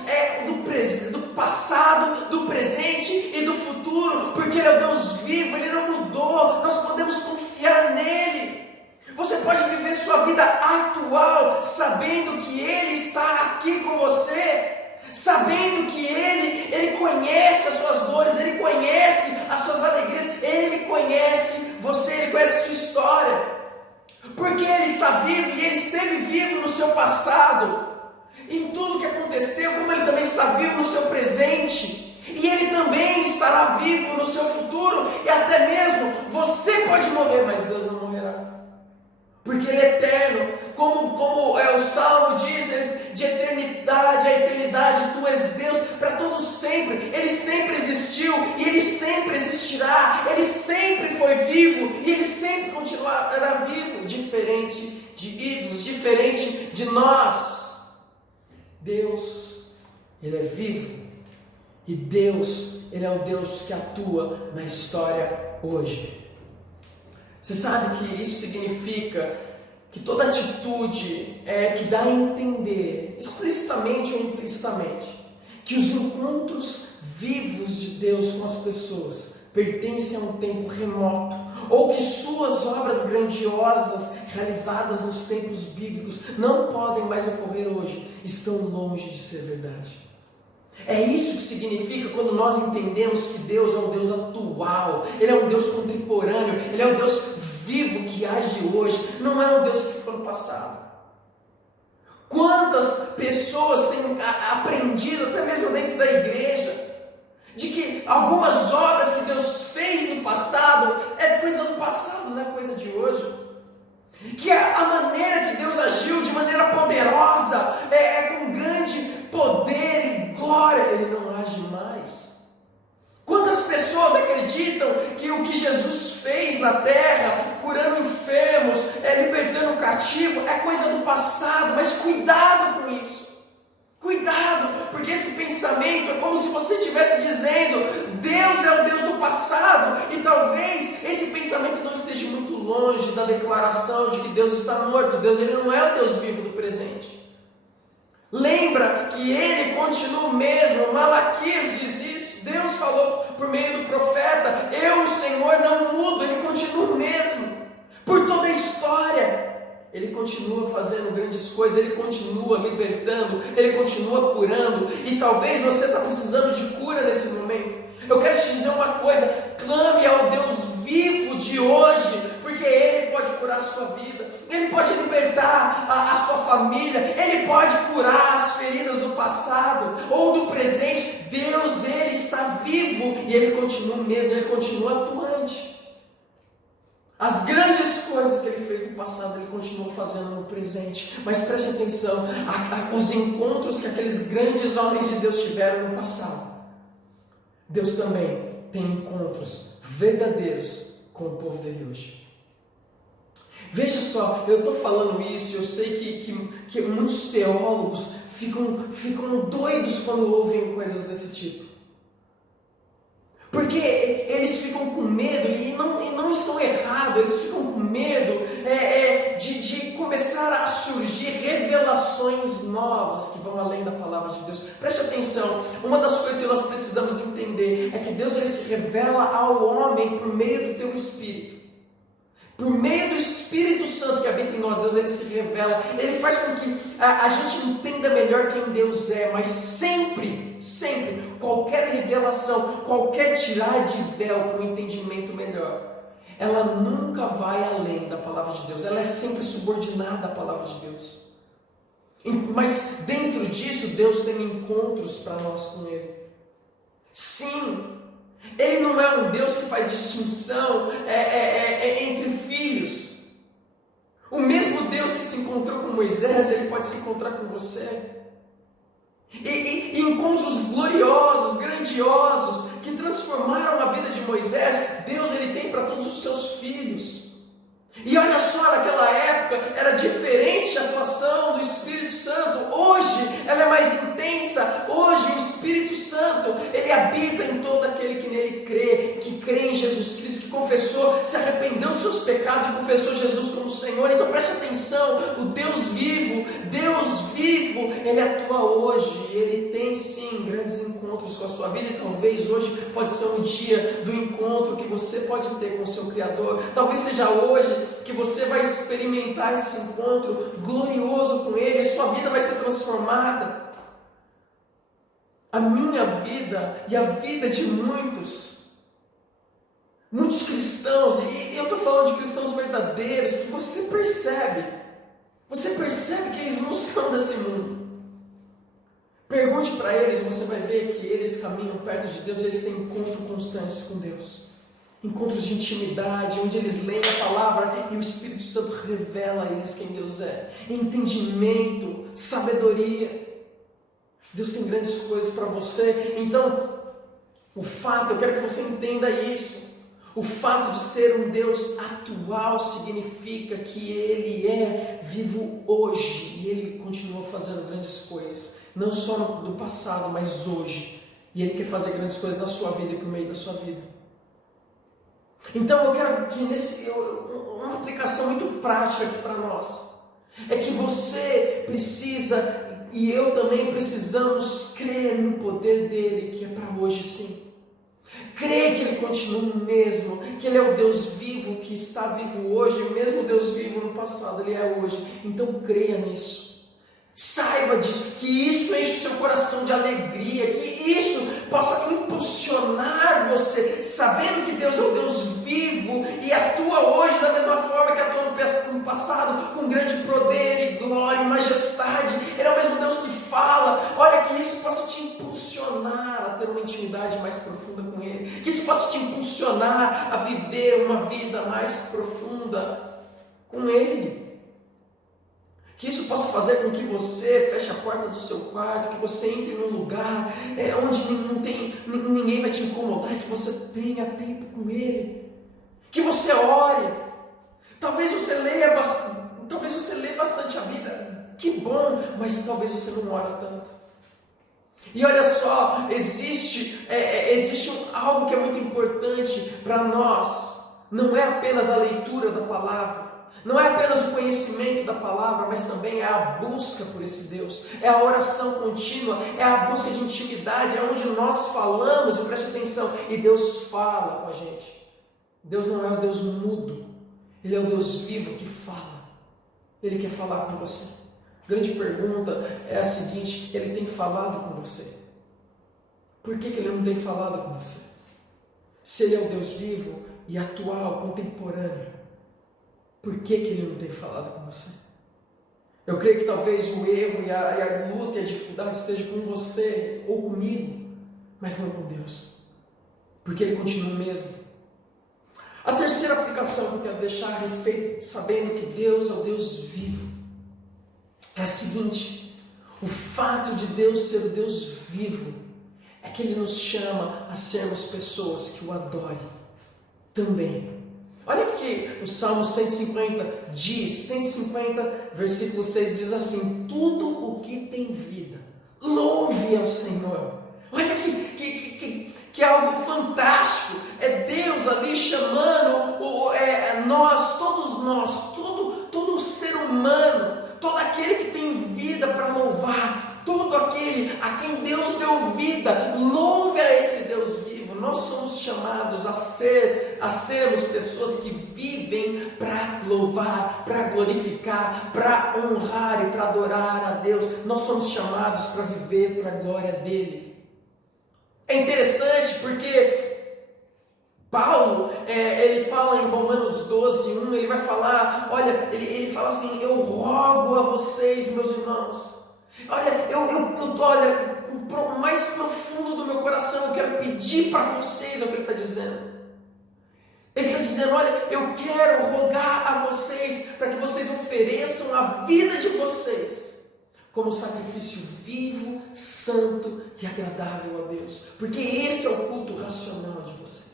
do passado, do presente e do futuro, porque Ele é o Deus vivo, Ele não mudou, nós podemos confiar nele. Você pode viver sua vida atual, sabendo que Ele está aqui com você, sabendo que Ele conhece as suas dores, Ele conhece as suas alegrias, Ele conhece você, Ele conhece a sua história. Porque Ele está vivo e Ele esteve vivo no seu passado, em tudo que aconteceu, como Ele também está vivo no seu presente, e Ele também estará vivo no seu futuro, e até mesmo você pode morrer, mas Deus não morrerá, porque Ele é eterno, como o Salmo diz, de eternidade a eternidade, Tu és Deus para todos sempre. Ele sempre existiu e Ele sempre existirá, Ele sempre foi vivo e Ele sempre continuará vivo, diferente de ídolos, diferente de nós. Deus, Ele é vivo, e Deus, Ele é o Deus que atua na história hoje. Você sabe que isso significa que toda atitude que dá a entender, explicitamente ou implicitamente, que os encontros vivos de Deus com as pessoas pertencem a um tempo remoto, ou que suas obras grandiosas realizadas nos tempos bíblicos não podem mais ocorrer hoje, estão longe de ser verdade. É isso que significa quando nós entendemos que Deus é um Deus atual, Ele é um Deus contemporâneo, Ele é um Deus vivo que age hoje, não é um Deus que ficou no passado. Quantas pessoas têm aprendido, até mesmo dentro da igreja, de que algumas obras que Deus fez no passado é coisa do passado, não é coisa de hoje. Que a maneira que Deus agiu de maneira poderosa, com grande poder e glória, Ele não age mais. Quantas pessoas acreditam que o que Jesus fez na terra, curando enfermos, libertando o cativo, é coisa do passado? Mas cuidado com isso. Cuidado, porque esse pensamento é como se você estivesse dizendo: Deus é o Deus do passado, e talvez esse pensamento não esteja muito longe da declaração de que Deus está morto. Deus ele não é o Deus vivo do presente. Lembra que Ele continua o mesmo. Malaquias diz isso. Deus falou por meio do profeta: eu, o Senhor, não mudo. Ele continua o mesmo por toda a história. Ele continua fazendo grandes coisas, Ele continua libertando, Ele continua curando. E talvez você está precisando de cura nesse momento. Eu quero te dizer uma coisa: clame ao Deus vivo de hoje, porque Ele pode curar a sua vida, Ele pode libertar a sua família, Ele pode curar as feridas do passado ou do presente. Deus, Ele está vivo e Ele continua o mesmo, Ele continua atuante. As grandes coisas que Ele fez no passado, Ele continua fazendo no presente. Mas preste atenção, os encontros que aqueles grandes homens de Deus tiveram no passado, Deus também tem encontros verdadeiros com o povo dele hoje. Veja só, eu estou falando isso, eu sei que muitos teólogos ficam doidos quando ouvem coisas desse tipo. Porque eles ficam com medo, e não estão errados, eles ficam com medo de começar a surgir revelações novas que vão além da palavra de Deus. Preste atenção, uma das coisas que nós precisamos entender é que Deus ele se revela ao homem por meio do teu espírito. Por meio do Espírito Santo que habita em nós, Deus ele se revela, ele faz com que a gente entenda melhor quem Deus é, mas sempre, qualquer revelação, qualquer tirar de véu para um entendimento melhor, ela nunca vai além da palavra de Deus, ela é sempre subordinada à palavra de Deus. Mas dentro disso, Deus tem encontros para nós com Ele. Sim, Ele não é um Deus que faz distinção entre filhos. O mesmo Deus que se encontrou com Moisés, Ele pode se encontrar com você. E encontros gloriosos, grandiosos, que transformaram a vida de Moisés, Deus ele tem para todos os seus filhos. E olha só, naquela época era diferente a atuação do Espírito Santo. Hoje ela é mais intensa. Hoje o Espírito Santo ele habita em todo aquele que nele crê, que crê em Jesus Cristo, que confessou, se arrependeu dos seus pecados e confessou Jesus como Senhor. Então preste atenção, o Deus vivo, ele atua hoje. Ele tem sim grandes encontros com a sua vida, e talvez hoje pode ser um dia do encontro que você pode ter com o seu Criador. Talvez seja hoje que você vai experimentar esse encontro glorioso com Ele, e sua vida vai ser transformada. A minha vida e a vida de muitos cristãos, e eu estou falando de cristãos verdadeiros, que você percebe que eles não são desse mundo. Pergunte para eles, você vai ver que eles caminham perto de Deus, eles têm encontros constantes com Deus. Encontros de intimidade, onde eles leem a palavra e o Espírito Santo revela a eles quem Deus é. Entendimento, sabedoria. Deus tem grandes coisas para você. Então, eu quero que você entenda isso. O fato de ser um Deus atual significa que Ele é vivo hoje. E Ele continua fazendo grandes coisas. Não só no passado, mas hoje. E Ele quer fazer grandes coisas na sua vida e por meio da sua vida. Então eu quero que uma aplicação muito prática aqui para nós é que você precisa, e eu também precisamos crer no poder dele, que é para hoje sim. Crer que ele continua o mesmo, que ele é o Deus vivo, que está vivo hoje, o mesmo Deus vivo no passado, ele é hoje. Então creia nisso. Saiba disso, que isso enche o seu coração de alegria, que isso possa impulsionar você, sabendo que Deus é um Deus vivo e atua hoje da mesma forma que atuou no passado, com grande poder e glória e majestade. Ele é o mesmo Deus que fala. Olha, que isso possa te impulsionar a ter uma intimidade mais profunda com Ele, que isso possa te impulsionar a viver uma vida mais profunda com Ele. Que isso possa fazer com que você feche a porta do seu quarto, que você entre num lugar onde ninguém vai te incomodar, que você tenha tempo com Ele. Que você ore. Talvez você leia bastante a Bíblia. Que bom, mas talvez você não ora tanto. E olha só, existe algo que é muito importante para nós. Não é apenas a leitura da palavra. Não é apenas o conhecimento da palavra, mas também é a busca por esse Deus, é a oração contínua, é a busca de intimidade, é onde nós falamos, e preste atenção, e Deus fala com a gente. Deus não é o Deus mudo, Ele é o Deus vivo que fala. Ele quer falar com você. A grande pergunta é a seguinte: Ele tem falado com você? Por que Ele não tem falado com você? Se Ele é o Deus vivo e atual, contemporâneo, por que Ele não tem falado com você? Eu creio que talvez o erro e a luta e a dificuldade esteja com você ou comigo, mas não com Deus, porque Ele continua o mesmo. A terceira aplicação que eu quero deixar a respeito, sabendo que Deus é o Deus vivo, é a seguinte: o fato de Deus ser o Deus vivo é que Ele nos chama a sermos pessoas que o adorem também. Olha que o Salmo 150 diz, 150 versículo 6 diz assim: tudo o que tem vida, louve ao Senhor. Olha que é algo fantástico, é Deus ali chamando todos nós, todo ser humano, todo aquele que tem vida para louvar, todo aquele a quem Deus deu vida, louve a esse Deus vivo. nós somos chamados a sermos pessoas que vivem para louvar, para glorificar, para honrar e para adorar a Deus. Nós somos chamados para viver para a glória dele. É interessante porque Paulo, ele fala em Romanos 12:1, ele vai falar, olha, ele fala assim: eu rogo a vocês, meus irmãos, olha, olha, com o mais profundo do meu coração, eu quero pedir para vocês, é o que ele está dizendo. Ele está dizendo, olha, eu quero rogar a vocês, para que vocês ofereçam a vida de vocês, como sacrifício vivo, santo e agradável a Deus, porque esse é o culto racional de vocês.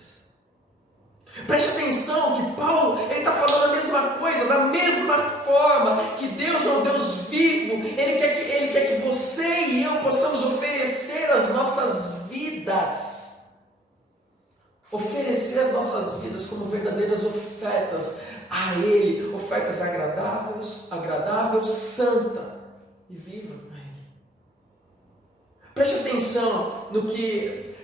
Preste atenção que Paulo, ele está falando a mesma coisa, da mesma forma que Deus é um Deus vivo, Ele quer que você e eu possamos oferecer as nossas vidas, como verdadeiras ofertas a Ele, ofertas agradáveis, santa e viva a Ele. Preste atenção no que...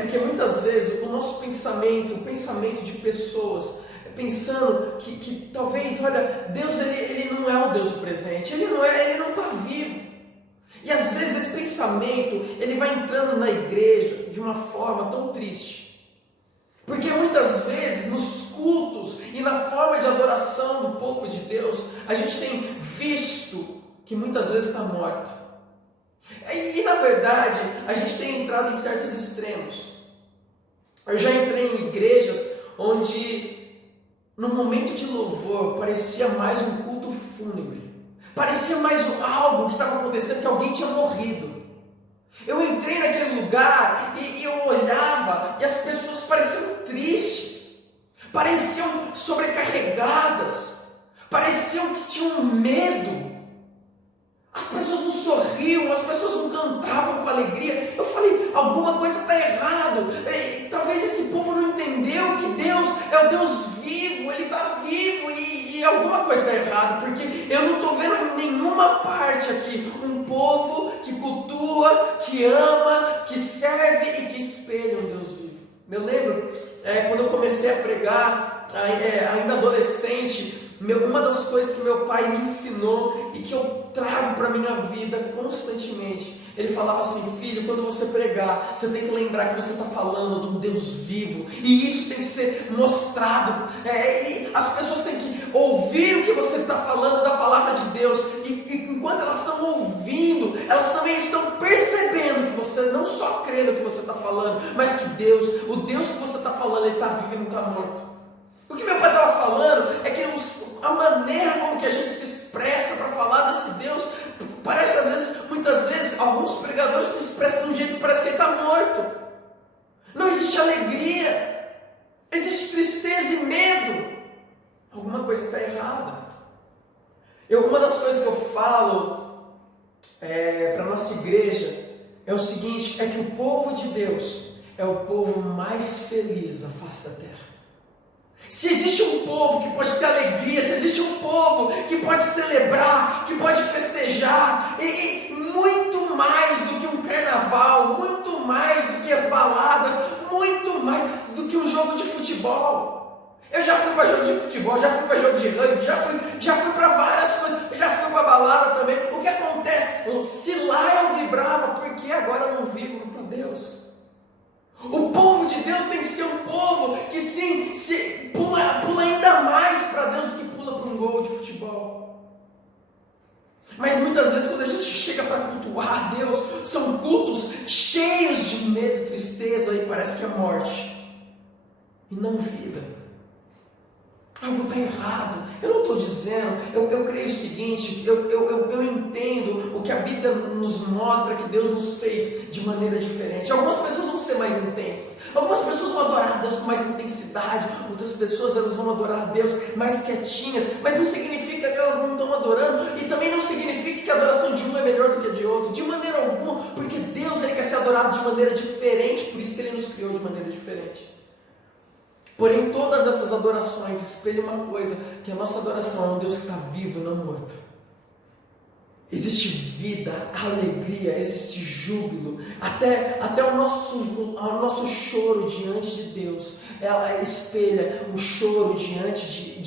porque muitas vezes o nosso pensamento, o pensamento de pessoas, pensando que talvez, olha, Deus ele não é o Deus do presente, ele não está vivo. E às vezes esse pensamento, ele vai entrando na igreja de uma forma tão triste. Porque muitas vezes nos cultos e na forma de adoração do povo de Deus, a gente tem visto que muitas vezes está morta. E na verdade, a gente tem entrado em certos extremos. Eu já entrei em igrejas onde, no momento de louvor, parecia mais um culto fúnebre. Parecia mais algo que estava acontecendo, que alguém tinha morrido. Eu entrei naquele lugar e eu olhava e as pessoas pareciam tristes, pareciam sobrecarregadas, pareciam que tinham medo. As pessoas não sorriam, as pessoas não cantavam com alegria. Eu falei, alguma coisa está errado. Talvez esse povo não entendeu que Deus é o Deus vivo, Ele está vivo e alguma coisa está errada, porque eu não estou vendo em nenhuma parte aqui um povo que cultua, que ama, que serve e que espelha um Deus vivo. Eu lembro, quando eu comecei a pregar, ainda adolescente, uma das coisas que meu pai me ensinou e que eu trago para a minha vida constantemente, ele falava assim: filho, quando você pregar, você tem que lembrar que você está falando de um Deus vivo, e isso tem que ser mostrado, e as pessoas têm que ouvir o que você está falando da palavra de Deus, e enquanto elas estão ouvindo, elas também estão percebendo que você não só crê no que você está falando, mas que Deus, o Deus que você está falando, Ele está vivo e não está morto. O que meu pai estava falando é que a maneira como que a gente se expressa para falar desse Deus, parece muitas vezes, alguns pregadores se expressam de um jeito que parece que ele está morto. Não existe alegria, existe tristeza e medo. Alguma coisa está errada. Uma das coisas que eu falo para a nossa igreja é o seguinte, é que o povo de Deus é o povo mais feliz da face da terra. Se existe um povo que pode ter alegria, se existe um povo que pode celebrar, que pode festejar, e muito mais do que um carnaval, muito mais do que as baladas, muito mais do que um jogo de futebol. Eu já fui para jogo de futebol, já fui para jogo de rugby, já fui para várias coisas, eu já fui para balada também. O que acontece? Se lá eu vibrava, por que agora eu não vibro para Deus? O povo de Deus tem que ser um povo que sim, pula ainda mais para Deus do que pula para um gol de futebol. Mas muitas vezes quando a gente chega para cultuar a Deus, são cultos cheios de medo, tristeza e parece que é morte. E não vida. Algo está errado. Eu não estou dizendo, eu creio o seguinte, eu entendo o que a Bíblia nos mostra, que Deus nos fez de maneira diferente. Algumas pessoas vão ser mais intensas, algumas pessoas vão adorar a Deus com mais intensidade, outras pessoas elas vão adorar a Deus mais quietinhas, mas não significa que elas não estão adorando, e também não significa que a adoração de um é melhor do que a de outro, de maneira alguma, porque Deus Ele quer ser adorado de maneira diferente, por isso que Ele nos criou de maneira diferente. Porém, todas essas adorações espelham uma coisa, que a nossa adoração é um Deus que está vivo e não morto. existe vida, alegria, existe júbilo, até o nosso choro diante de Deus, ela espelha o choro diante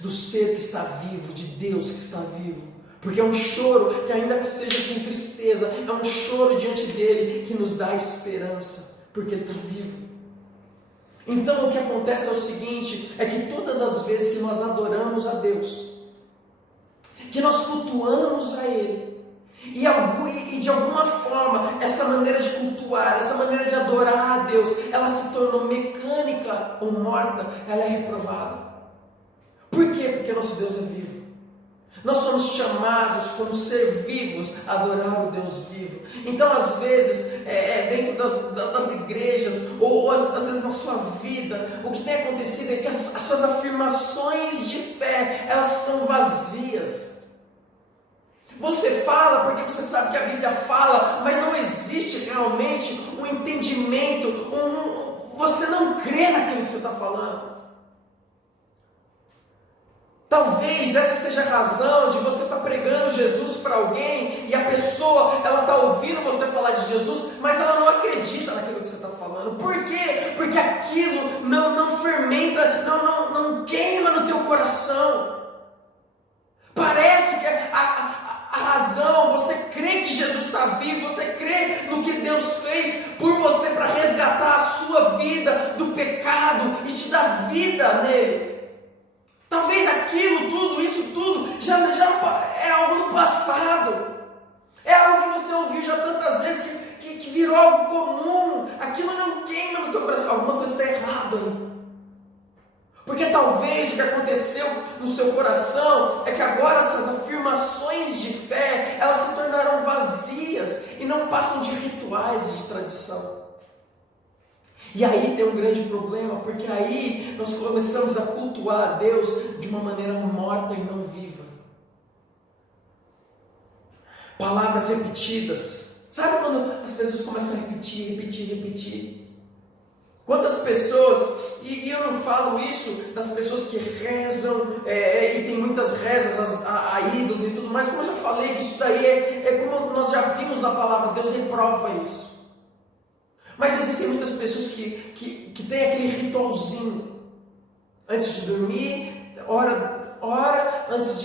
do ser que está vivo, de Deus que está vivo. Porque é um choro que, ainda que seja com tristeza, é um choro diante dele que nos dá esperança, porque ele está vivo. Então o que acontece é o seguinte, é que todas as vezes que nós adoramos a Deus, que nós cultuamos a Ele, e de alguma forma essa maneira de cultuar, essa maneira de adorar a Deus, ela se tornou mecânica ou morta, ela é reprovada. Por quê? Porque nosso Deus é vivo. Nós somos chamados como ser vivos a adorar o Deus vivo. Então às vezes, dentro das igrejas, ou às vezes na sua vida, o que tem acontecido é que as suas afirmações de fé, elas são vazias. Você fala porque você sabe que a Bíblia fala, mas não existe realmente um entendimento, você não crê naquilo que você está falando. Talvez essa seja a razão de você estar pregando Jesus para alguém e a pessoa, ela está ouvindo você falar de Jesus, mas ela não acredita naquilo que você está falando. Por quê? Porque aquilo não fermenta, não queima no teu coração. Parece que a razão, você crê que Jesus está vivo, você crê no que Deus fez por você para resgatar a sua vida do pecado e te dar vida nele. Talvez aquilo tudo, isso tudo, já é algo do passado. É algo que você ouviu já tantas vezes que virou algo comum. Aquilo não queima no teu coração. Alguma coisa está errada aí. Porque talvez o que aconteceu no seu coração é que agora essas afirmações de fé, elas se tornaram vazias e não passam de rituais e de tradição. E aí tem um grande problema, porque aí nós começamos a cultuar a Deus de uma maneira morta e não viva. Palavras repetidas. Sabe quando as pessoas começam a repetir? Quantas pessoas, e eu não falo isso das pessoas que rezam, e tem muitas rezas a ídolos e tudo mais, como eu já falei, que isso daí é como nós já vimos na palavra, Deus reprova isso. Mas existem muitas pessoas que têm aquele ritualzinho. Antes de dormir, ora, antes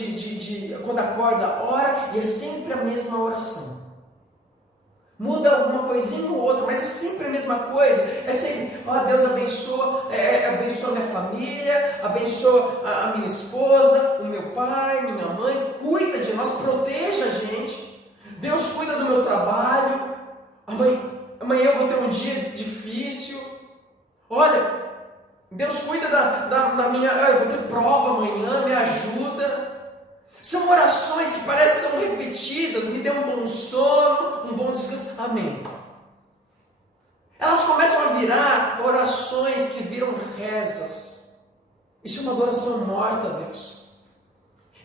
quando acorda, ora, e é sempre a mesma oração. Muda alguma coisinha ou outra, mas é sempre a mesma coisa. É sempre, Deus abençoa, abençoa minha família, abençoa a minha esposa, o meu pai, minha mãe, cuida de nós, proteja a gente. Deus cuida do meu trabalho. Amanhã eu vou ter um dia difícil. Olha, Deus cuida da minha... eu vou ter prova amanhã, me ajuda. São orações que parecem ser repetidas. Me dê um bom sono, um bom descanso. Amém. Elas começam a virar orações que viram rezas. Isso é uma adoração morta a Deus.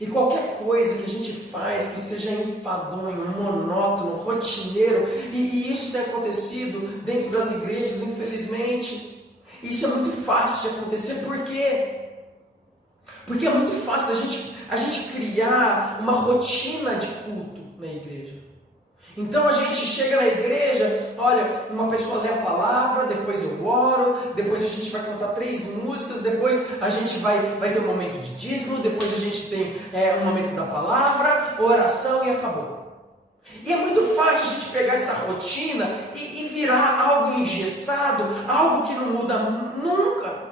E qualquer coisa que a gente faz que seja enfadonho, monótono, rotineiro, e isso tem acontecido dentro das igrejas, infelizmente. Isso é muito fácil de acontecer. Por quê? Porque é muito fácil a gente criar uma rotina de culto na igreja. Então a gente chega na igreja, olha, uma pessoa lê a palavra, depois eu oro, depois a gente vai cantar 3 músicas, depois a gente vai ter um momento de dízimo, depois a gente tem um momento da palavra, oração e acabou. E é muito fácil a gente pegar essa rotina e virar algo engessado, algo que não muda nunca.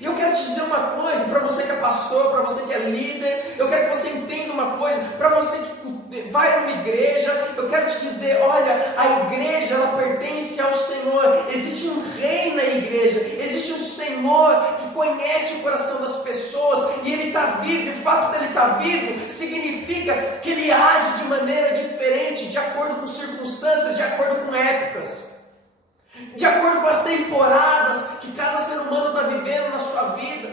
E eu quero te dizer uma coisa, para você que é pastor, para você que é líder, eu quero que você entenda uma coisa, para você que vai numa igreja, eu quero te dizer, olha, a igreja ela pertence ao Senhor, existe um rei na igreja, existe um Senhor que conhece o coração das pessoas, e Ele está vivo, e o fato dele estar vivo, significa que Ele age de maneira diferente, de acordo com circunstâncias, de acordo com épocas. De acordo com as temporadas que cada ser humano está vivendo na sua vida.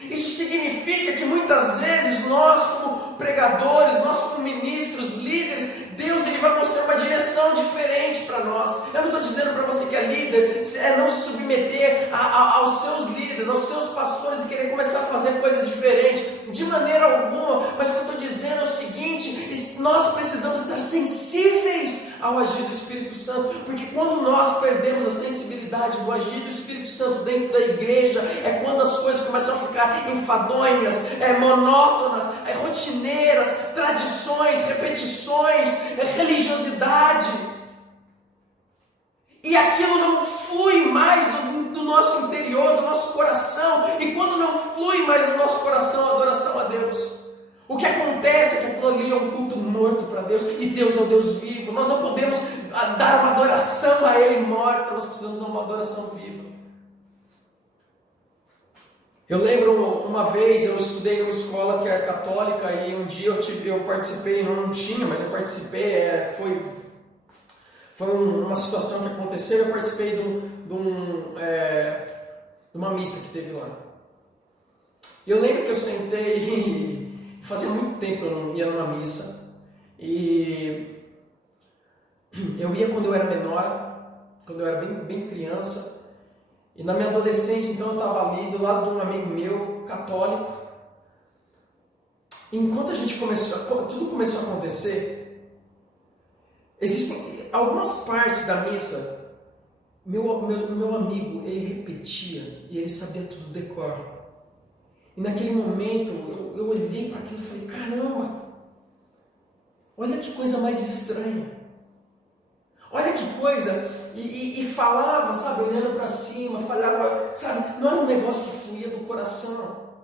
Isso significa que muitas vezes nós como pregadores, nós como ministros, líderes, Deus ele vai mostrar uma direção diferente para nós. Eu não estou dizendo para você que é líder, não se submeter aos seus líderes, aos seus pastores e querer começar a fazer coisa diferente, de maneira alguma. Mas o que eu estou dizendo é o seguinte: nós precisamos estar sensíveis ao agir do Espírito Santo, porque quando nós perdemos a sensibilidade do agir do Espírito Santo dentro da igreja, é quando as coisas começam a ficar enfadonhas, monótonas, rotineiras, tradições, repetições, religiosidade, e aquilo não flui mais do nosso interior, do nosso coração. E quando não flui mais do nosso coração a adoração a Deus, o que acontece é que aquilo ali é um culto morto para Deus, e Deus é o Deus vivo. Nós não podemos dar uma adoração a Ele morta, nós precisamos dar uma adoração viva. Eu lembro uma vez, eu estudei numa escola que é católica, e um dia eu participei, não tinha, mas eu participei, foi uma situação que aconteceu, eu participei de uma missa que teve lá. E eu lembro que eu sentei, e fazia muito tempo que eu não ia numa missa, e eu ia quando eu era menor, quando eu era bem criança. E na minha adolescência, então, eu estava ali do lado de um amigo meu, católico. E enquanto tudo começou a acontecer, existem algumas partes da missa, meu amigo, ele repetia, e ele sabia tudo de cor. E naquele momento, eu olhei para aquilo e falei: caramba, olha que coisa mais estranha. Olha que coisa... E falava, sabe, olhando para cima, falava, sabe, não era um negócio que fluía do coração.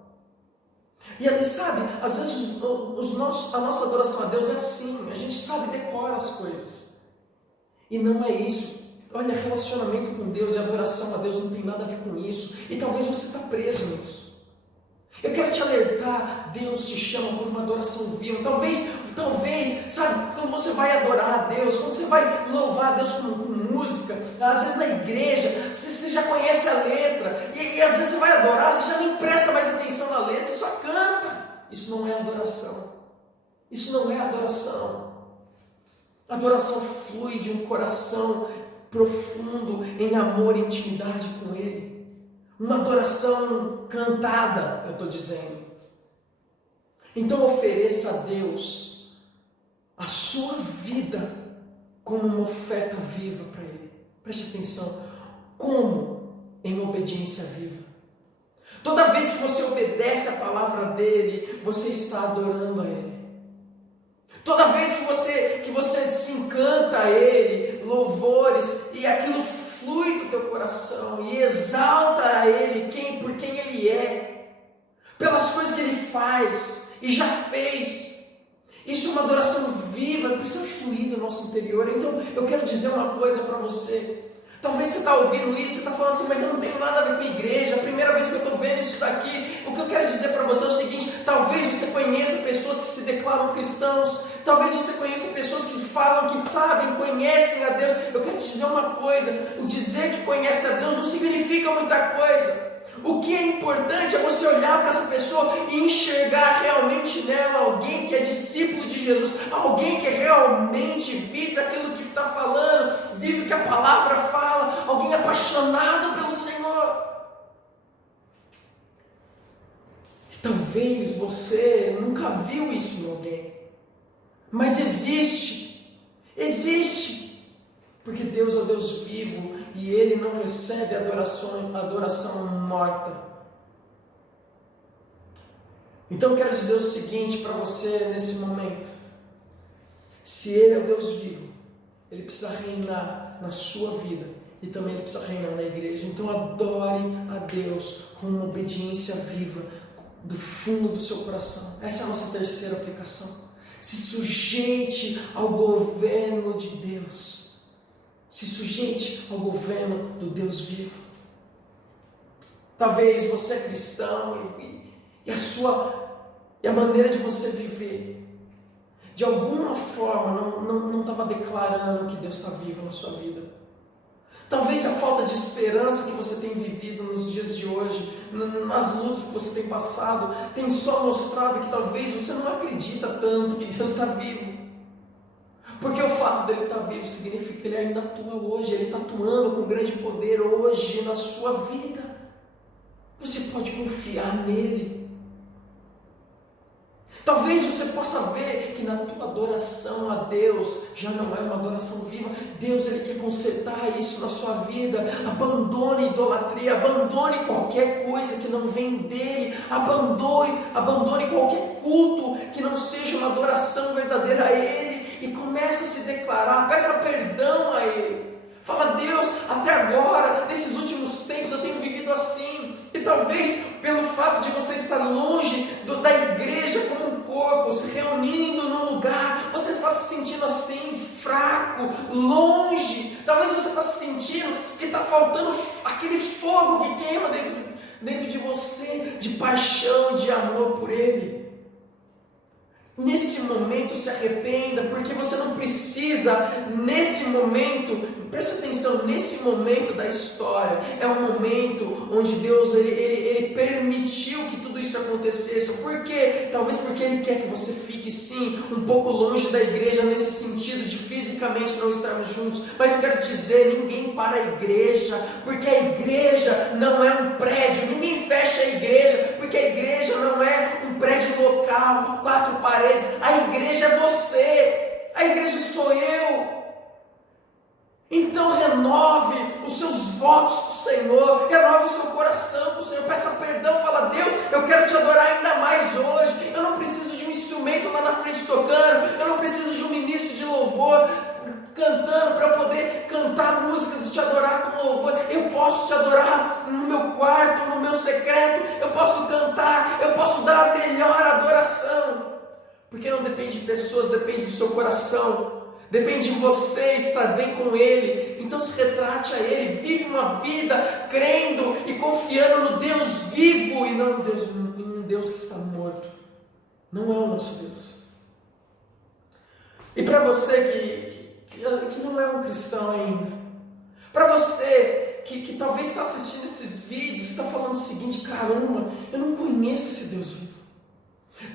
E ali, sabe, às vezes a nossa adoração a Deus é assim, a gente sabe, decora as coisas. E não é isso. Olha, relacionamento com Deus e adoração a Deus não tem nada a ver com isso. E talvez você está preso nisso. Eu quero te alertar, Deus te chama por uma adoração viva. Talvez, sabe, quando você vai adorar a Deus, quando você vai louvar a Deus com música, às vezes na igreja, você já conhece a letra, e às vezes você vai adorar, você já nem presta mais atenção na letra, você só canta. Isso não é adoração. Isso não é adoração. Adoração flui de um coração profundo em amor e intimidade com Ele. Uma adoração cantada, eu estou dizendo. Então ofereça a Deus a sua vida como uma oferta viva para Ele. Preste atenção. Como? Em obediência viva. Toda vez que você obedece a palavra dEle, você está adorando a Ele. Toda vez que você se encanta a Ele, louvores, e aquilo flui do teu coração e exalta a Ele por quem Ele é, pelas coisas que Ele faz e já fez. Isso é uma adoração viva, precisa fluir do nosso interior. Então eu quero dizer uma coisa para você. Talvez você está ouvindo isso, você está falando assim: mas eu não tenho nada a ver com a igreja, a primeira vez que eu estou vendo isso daqui. O que eu quero dizer para você é o seguinte: talvez você conheça pessoas que se declaram cristãos, talvez você conheça pessoas que falam que sabem, conhecem a Deus. Eu quero te dizer uma coisa: o dizer que conhece a Deus não significa muita coisa. O que é importante é você olhar para essa pessoa e enxergar realmente nela alguém que é discípulo de Jesus, alguém que realmente vive aquilo que está falando, vive o que a palavra fala, alguém apaixonado pelo Senhor. Talvez você nunca viu isso em alguém, mas existe, porque Deus é Deus vivo e Ele não recebe adoração morta. Então eu quero dizer o seguinte para você nesse momento: se Ele é o Deus vivo, Ele precisa reinar na sua vida e também Ele precisa reinar na igreja. Então adore a Deus com uma obediência viva do fundo do seu coração. Essa é a nossa terceira aplicação. Se sujeite ao governo de Deus. Se sujeite ao governo do Deus vivo. Talvez você é cristão e a maneira de você viver, de alguma forma, não estava declarando que Deus está vivo na sua vida. Talvez a falta de esperança que você tem vivido nos dias de hoje, nas lutas que você tem passado, tem só mostrado que talvez você não acredita tanto que Deus está vivo. Porque o fato dele estar vivo significa que ele ainda atua hoje, ele está atuando com grande poder hoje na sua vida. Você pode confiar nele. Talvez você possa ver que na tua adoração a Deus já não é uma adoração viva. Deus, ele quer consertar isso na sua vida. Abandone a idolatria, abandone qualquer coisa que não vem dele, abandone qualquer culto que não seja uma adoração verdadeira a ele, e comece a se declarar, peça perdão a ele. Fala: Deus, até agora, nesses últimos tempos eu tenho vivido assim. E talvez pelo fato de você estar longe da igreja como um corpo, se reunindo num lugar, você está se sentindo assim, fraco, longe. Talvez você está se sentindo que está faltando aquele fogo que queima dentro de você, de paixão, de amor por Ele. Nesse momento se arrependa, porque você não precisa, nesse momento, preste atenção, nesse momento da história, é um momento onde Deus ele permitiu que tudo isso acontecesse. Por quê? Talvez porque Ele quer que você fique sim, um pouco longe da igreja, nesse sentido de fisicamente não estarmos juntos. Mas eu quero dizer, ninguém para a igreja, porque a igreja não é um prédio, ninguém fecha a igreja, porque a igreja não é um prédio local, 4 paredes. A igreja é você, a igreja sou eu. Então renove os seus votos com o Senhor, renove o seu coração com o Senhor, peça perdão, fala: Deus, eu quero te adorar ainda mais hoje. Eu não preciso de um instrumento lá na frente tocando, eu não preciso de um ministro de louvor cantando para poder cantar músicas e te adorar com louvor. Eu posso te adorar no meu quarto, no meu secreto, eu posso cantar, eu posso dar a melhor adoração. Porque não depende de pessoas, depende do seu coração, depende de você estar bem com Ele. Então se retrate a Ele, vive uma vida crendo e confiando no Deus vivo e não em um Deus que está morto. Não é o nosso Deus. E para você que não é um cristão ainda, para você que talvez está assistindo esses vídeos e está falando o seguinte: caramba, eu não conheço esse Deus vivo.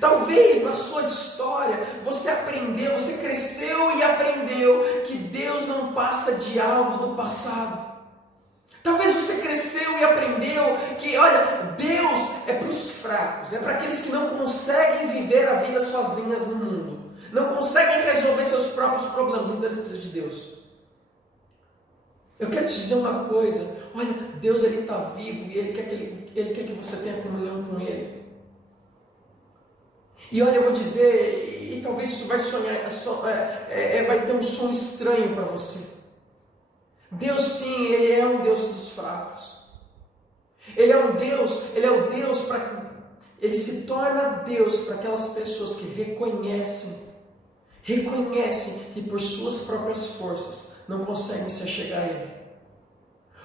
Talvez na sua história você aprendeu, você cresceu e aprendeu que Deus não passa de algo do passado. Talvez você cresceu e aprendeu que, olha, Deus é para os fracos, é para aqueles que não conseguem viver a vida sozinhas no mundo, não conseguem resolver seus próprios problemas, então eles precisam de Deus. Eu quero te dizer uma coisa: olha, Deus está vivo e Ele quer que você tenha comunhão com Ele. E olha, eu vou dizer, e talvez isso vai ter um som estranho para você. Deus sim, Ele é um Deus dos fracos. Ele é o Deus para... Ele se torna Deus para aquelas pessoas que reconhecem que por suas próprias forças não conseguem se achegar a Ele.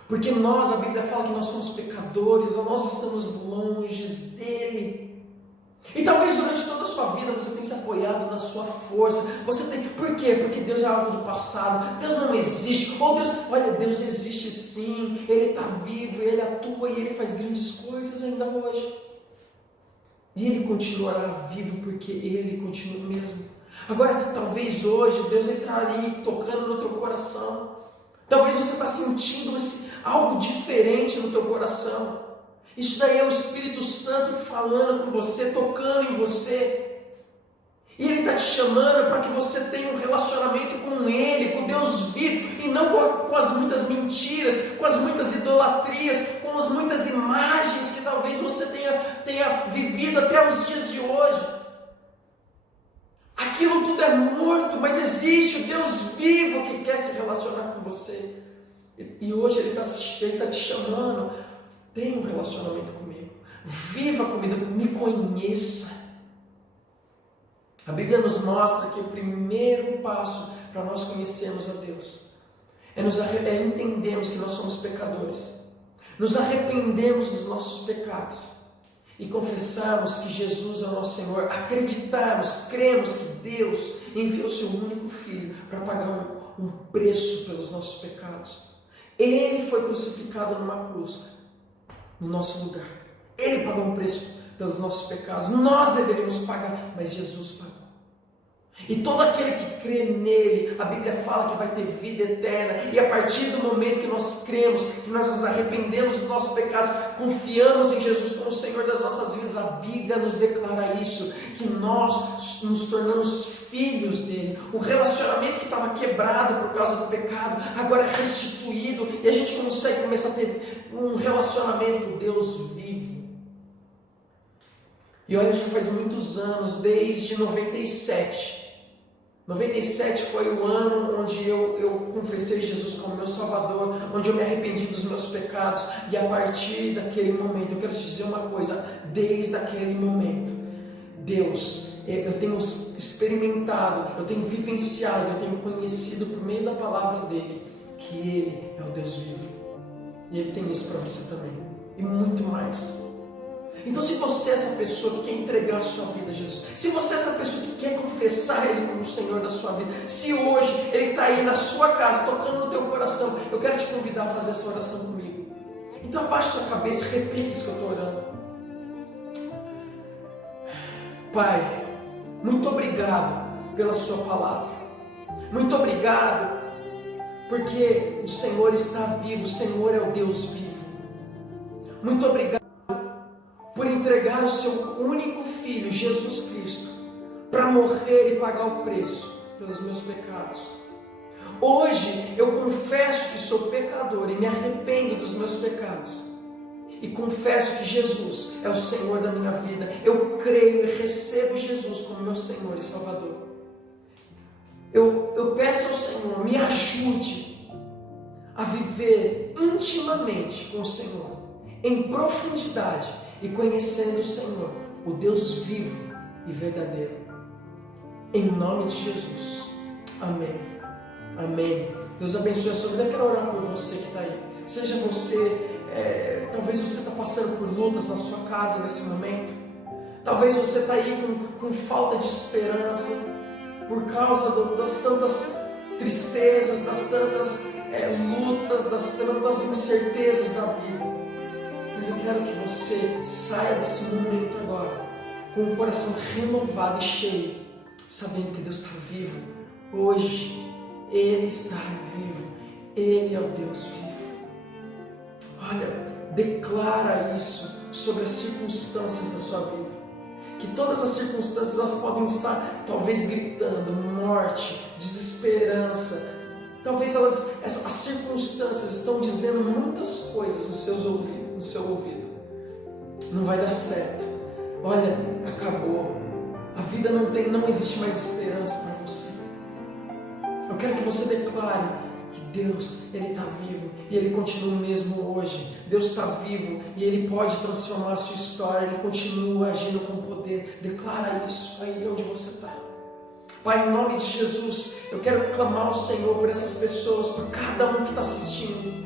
Porque a Bíblia fala que nós somos pecadores, nós estamos longe dEle. E talvez durante toda a sua vida você tenha se apoiado na sua força. Por quê? Porque Deus é algo do passado, Deus não existe. Deus existe sim, Ele está vivo, Ele atua e Ele faz grandes coisas ainda hoje. E Ele continuará vivo porque Ele continua mesmo. Agora, talvez hoje Deus está ali tocando no teu coração. Talvez você está sentindo algo diferente no teu coração. Isso daí é o Espírito Santo falando com você, tocando em você. E Ele está te chamando para que você tenha um relacionamento com Ele, com Deus vivo, e não com as muitas mentiras, com as muitas idolatrias, com as muitas imagens que talvez você tenha vivido até os dias de hoje. Aquilo tudo é morto, mas existe o Deus vivo que quer se relacionar com você. E hoje Ele está te chamando. Tenha um relacionamento comigo, viva comigo, me conheça. A Bíblia nos mostra que o primeiro passo para nós conhecermos a Deus é entendermos que nós somos pecadores, nos arrependemos dos nossos pecados e confessarmos que Jesus é o nosso Senhor, acreditarmos, cremos que Deus enviou o seu único Filho para pagar um preço pelos nossos pecados. Ele foi crucificado numa cruz no nosso lugar. Ele pagou um preço pelos nossos pecados. Nós deveríamos pagar, mas Jesus pagou. E todo aquele que crê nele, a Bíblia fala que vai ter vida eterna. E a partir do momento que nós cremos, que nós nos arrependemos dos nossos pecados, confiamos em Jesus como o Senhor das nossas vidas, a Bíblia nos declara isso, que nós nos tornamos filhos dele. O relacionamento que estava quebrado por causa do pecado, agora é restituído, e a gente consegue começar a ter um relacionamento com Deus vivo. E olha, já faz muitos anos, desde 97. 97 foi o ano onde eu confessei Jesus como meu Salvador, onde eu me arrependi dos meus pecados, e a partir daquele momento, eu quero te dizer uma coisa, desde aquele momento, Deus, eu tenho experimentado, eu tenho vivenciado, eu tenho conhecido por meio da palavra dele, que Ele é o Deus vivo, e Ele tem isso para você também, e muito mais. Então, se você é essa pessoa que quer entregar a sua vida a Jesus, se você é essa pessoa que quer confessar Ele como o Senhor da sua vida, se hoje Ele está aí na sua casa, tocando no teu coração, eu quero te convidar a fazer essa oração comigo. Então abaixe sua cabeça e repita isso que eu estou orando. Pai, muito obrigado pela sua palavra. Muito obrigado porque o Senhor está vivo, o Senhor é o Deus vivo. Muito obrigado por entregar o seu único Filho, Jesus Cristo, para morrer e pagar o preço pelos meus pecados. Hoje eu confesso que sou pecador e me arrependo dos meus pecados. E confesso que Jesus é o Senhor da minha vida. Eu creio e recebo Jesus como meu Senhor e Salvador. Eu peço ao Senhor, me ajude a viver intimamente com o Senhor, em profundidade, e conhecendo o Senhor, o Deus vivo e verdadeiro. Em nome de Jesus. Amém. Amém. Deus abençoe a sua vida. Eu quero orar por você que está aí. Seja você, talvez você está passando por lutas na sua casa nesse momento. Talvez você está aí com falta de esperança, por causa das tantas tristezas, das tantas lutas, das tantas incertezas da vida. Mas eu quero que você saia desse momento agora com o coração renovado e cheio, sabendo que Deus está vivo. Hoje Ele está vivo, Ele é o Deus vivo. Olha, declara isso sobre as circunstâncias da sua vida, que todas as circunstâncias elas podem estar talvez gritando morte, desesperança. Talvez as circunstâncias estão dizendo muitas coisas no seu ouvido. Não vai dar certo. Olha, acabou. A vida não existe mais esperança para você. Eu quero que você declare que Deus, Ele está vivo e Ele continua o mesmo hoje. Deus está vivo e Ele pode transformar a sua história. Ele continua agindo com poder. Declara isso aí onde você está. Pai, em nome de Jesus, eu quero clamar ao Senhor por essas pessoas, por cada um que está assistindo.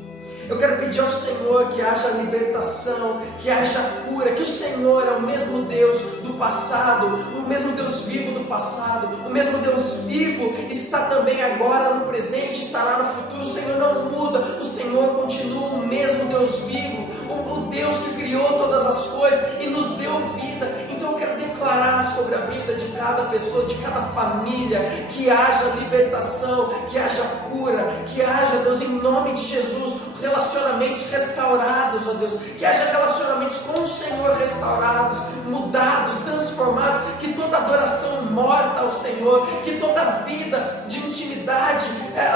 Eu quero pedir ao Senhor que haja libertação, que haja cura, que o Senhor é o mesmo Deus do passado, o mesmo Deus vivo do passado, o mesmo Deus vivo está também agora no presente, estará no futuro. O Senhor não muda, o Senhor continua o mesmo Deus vivo, o Deus que criou todas as coisas e nos deu vida. Então eu quero declarar sobre a vida de cada pessoa, de cada família, que haja libertação, que haja cura, que haja, Deus, em nome de Jesus, relacionamentos restaurados, ó Deus, que haja relacionamentos com o Senhor restaurados, mudados, transformados, que toda adoração morta ao Senhor, que toda vida de intimidade,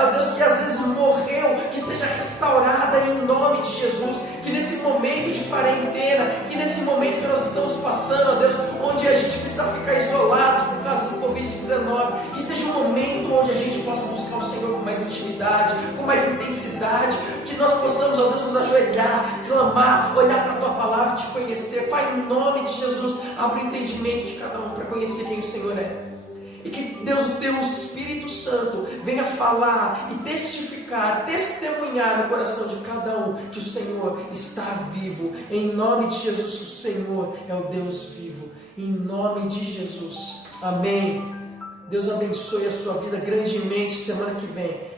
ó Deus, que às vezes morreu, que seja restaurada em nome de Jesus, que nesse momento de quarentena, que nesse momento que nós estamos passando, ó Deus, onde a gente precisa ficar isolados por causa do Covid-19, que seja um momento onde a gente possa buscar o Senhor com mais intimidade, com mais intensidade, que nós possamos, ó Deus, nos ajoelhar, clamar, olhar para a Tua palavra e Te conhecer. Pai, em nome de Jesus, abre o entendimento de cada um para conhecer quem o Senhor é. E que Deus, o Teu Espírito Santo, venha falar e testificar, testemunhar no coração de cada um que o Senhor está vivo. Em nome de Jesus, o Senhor é o Deus vivo. Em nome de Jesus. Amém. Deus abençoe a sua vida grandemente semana que vem.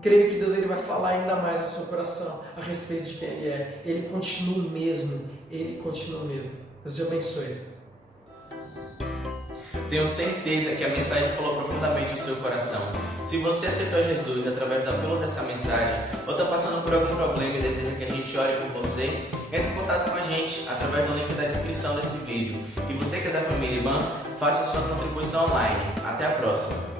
Creio que Deus ele vai falar ainda mais no seu coração a respeito de quem Ele é. Ele continua o mesmo. Ele continua o mesmo. Deus te abençoe. Tenho certeza que a mensagem falou profundamente ao seu coração. Se você aceitou Jesus através do apelo dessa mensagem, ou está passando por algum problema e deseja que a gente ore por você, entre em contato com a gente através do link da descrição desse vídeo. E você que é da família IBAN, faça sua contribuição online. Até a próxima!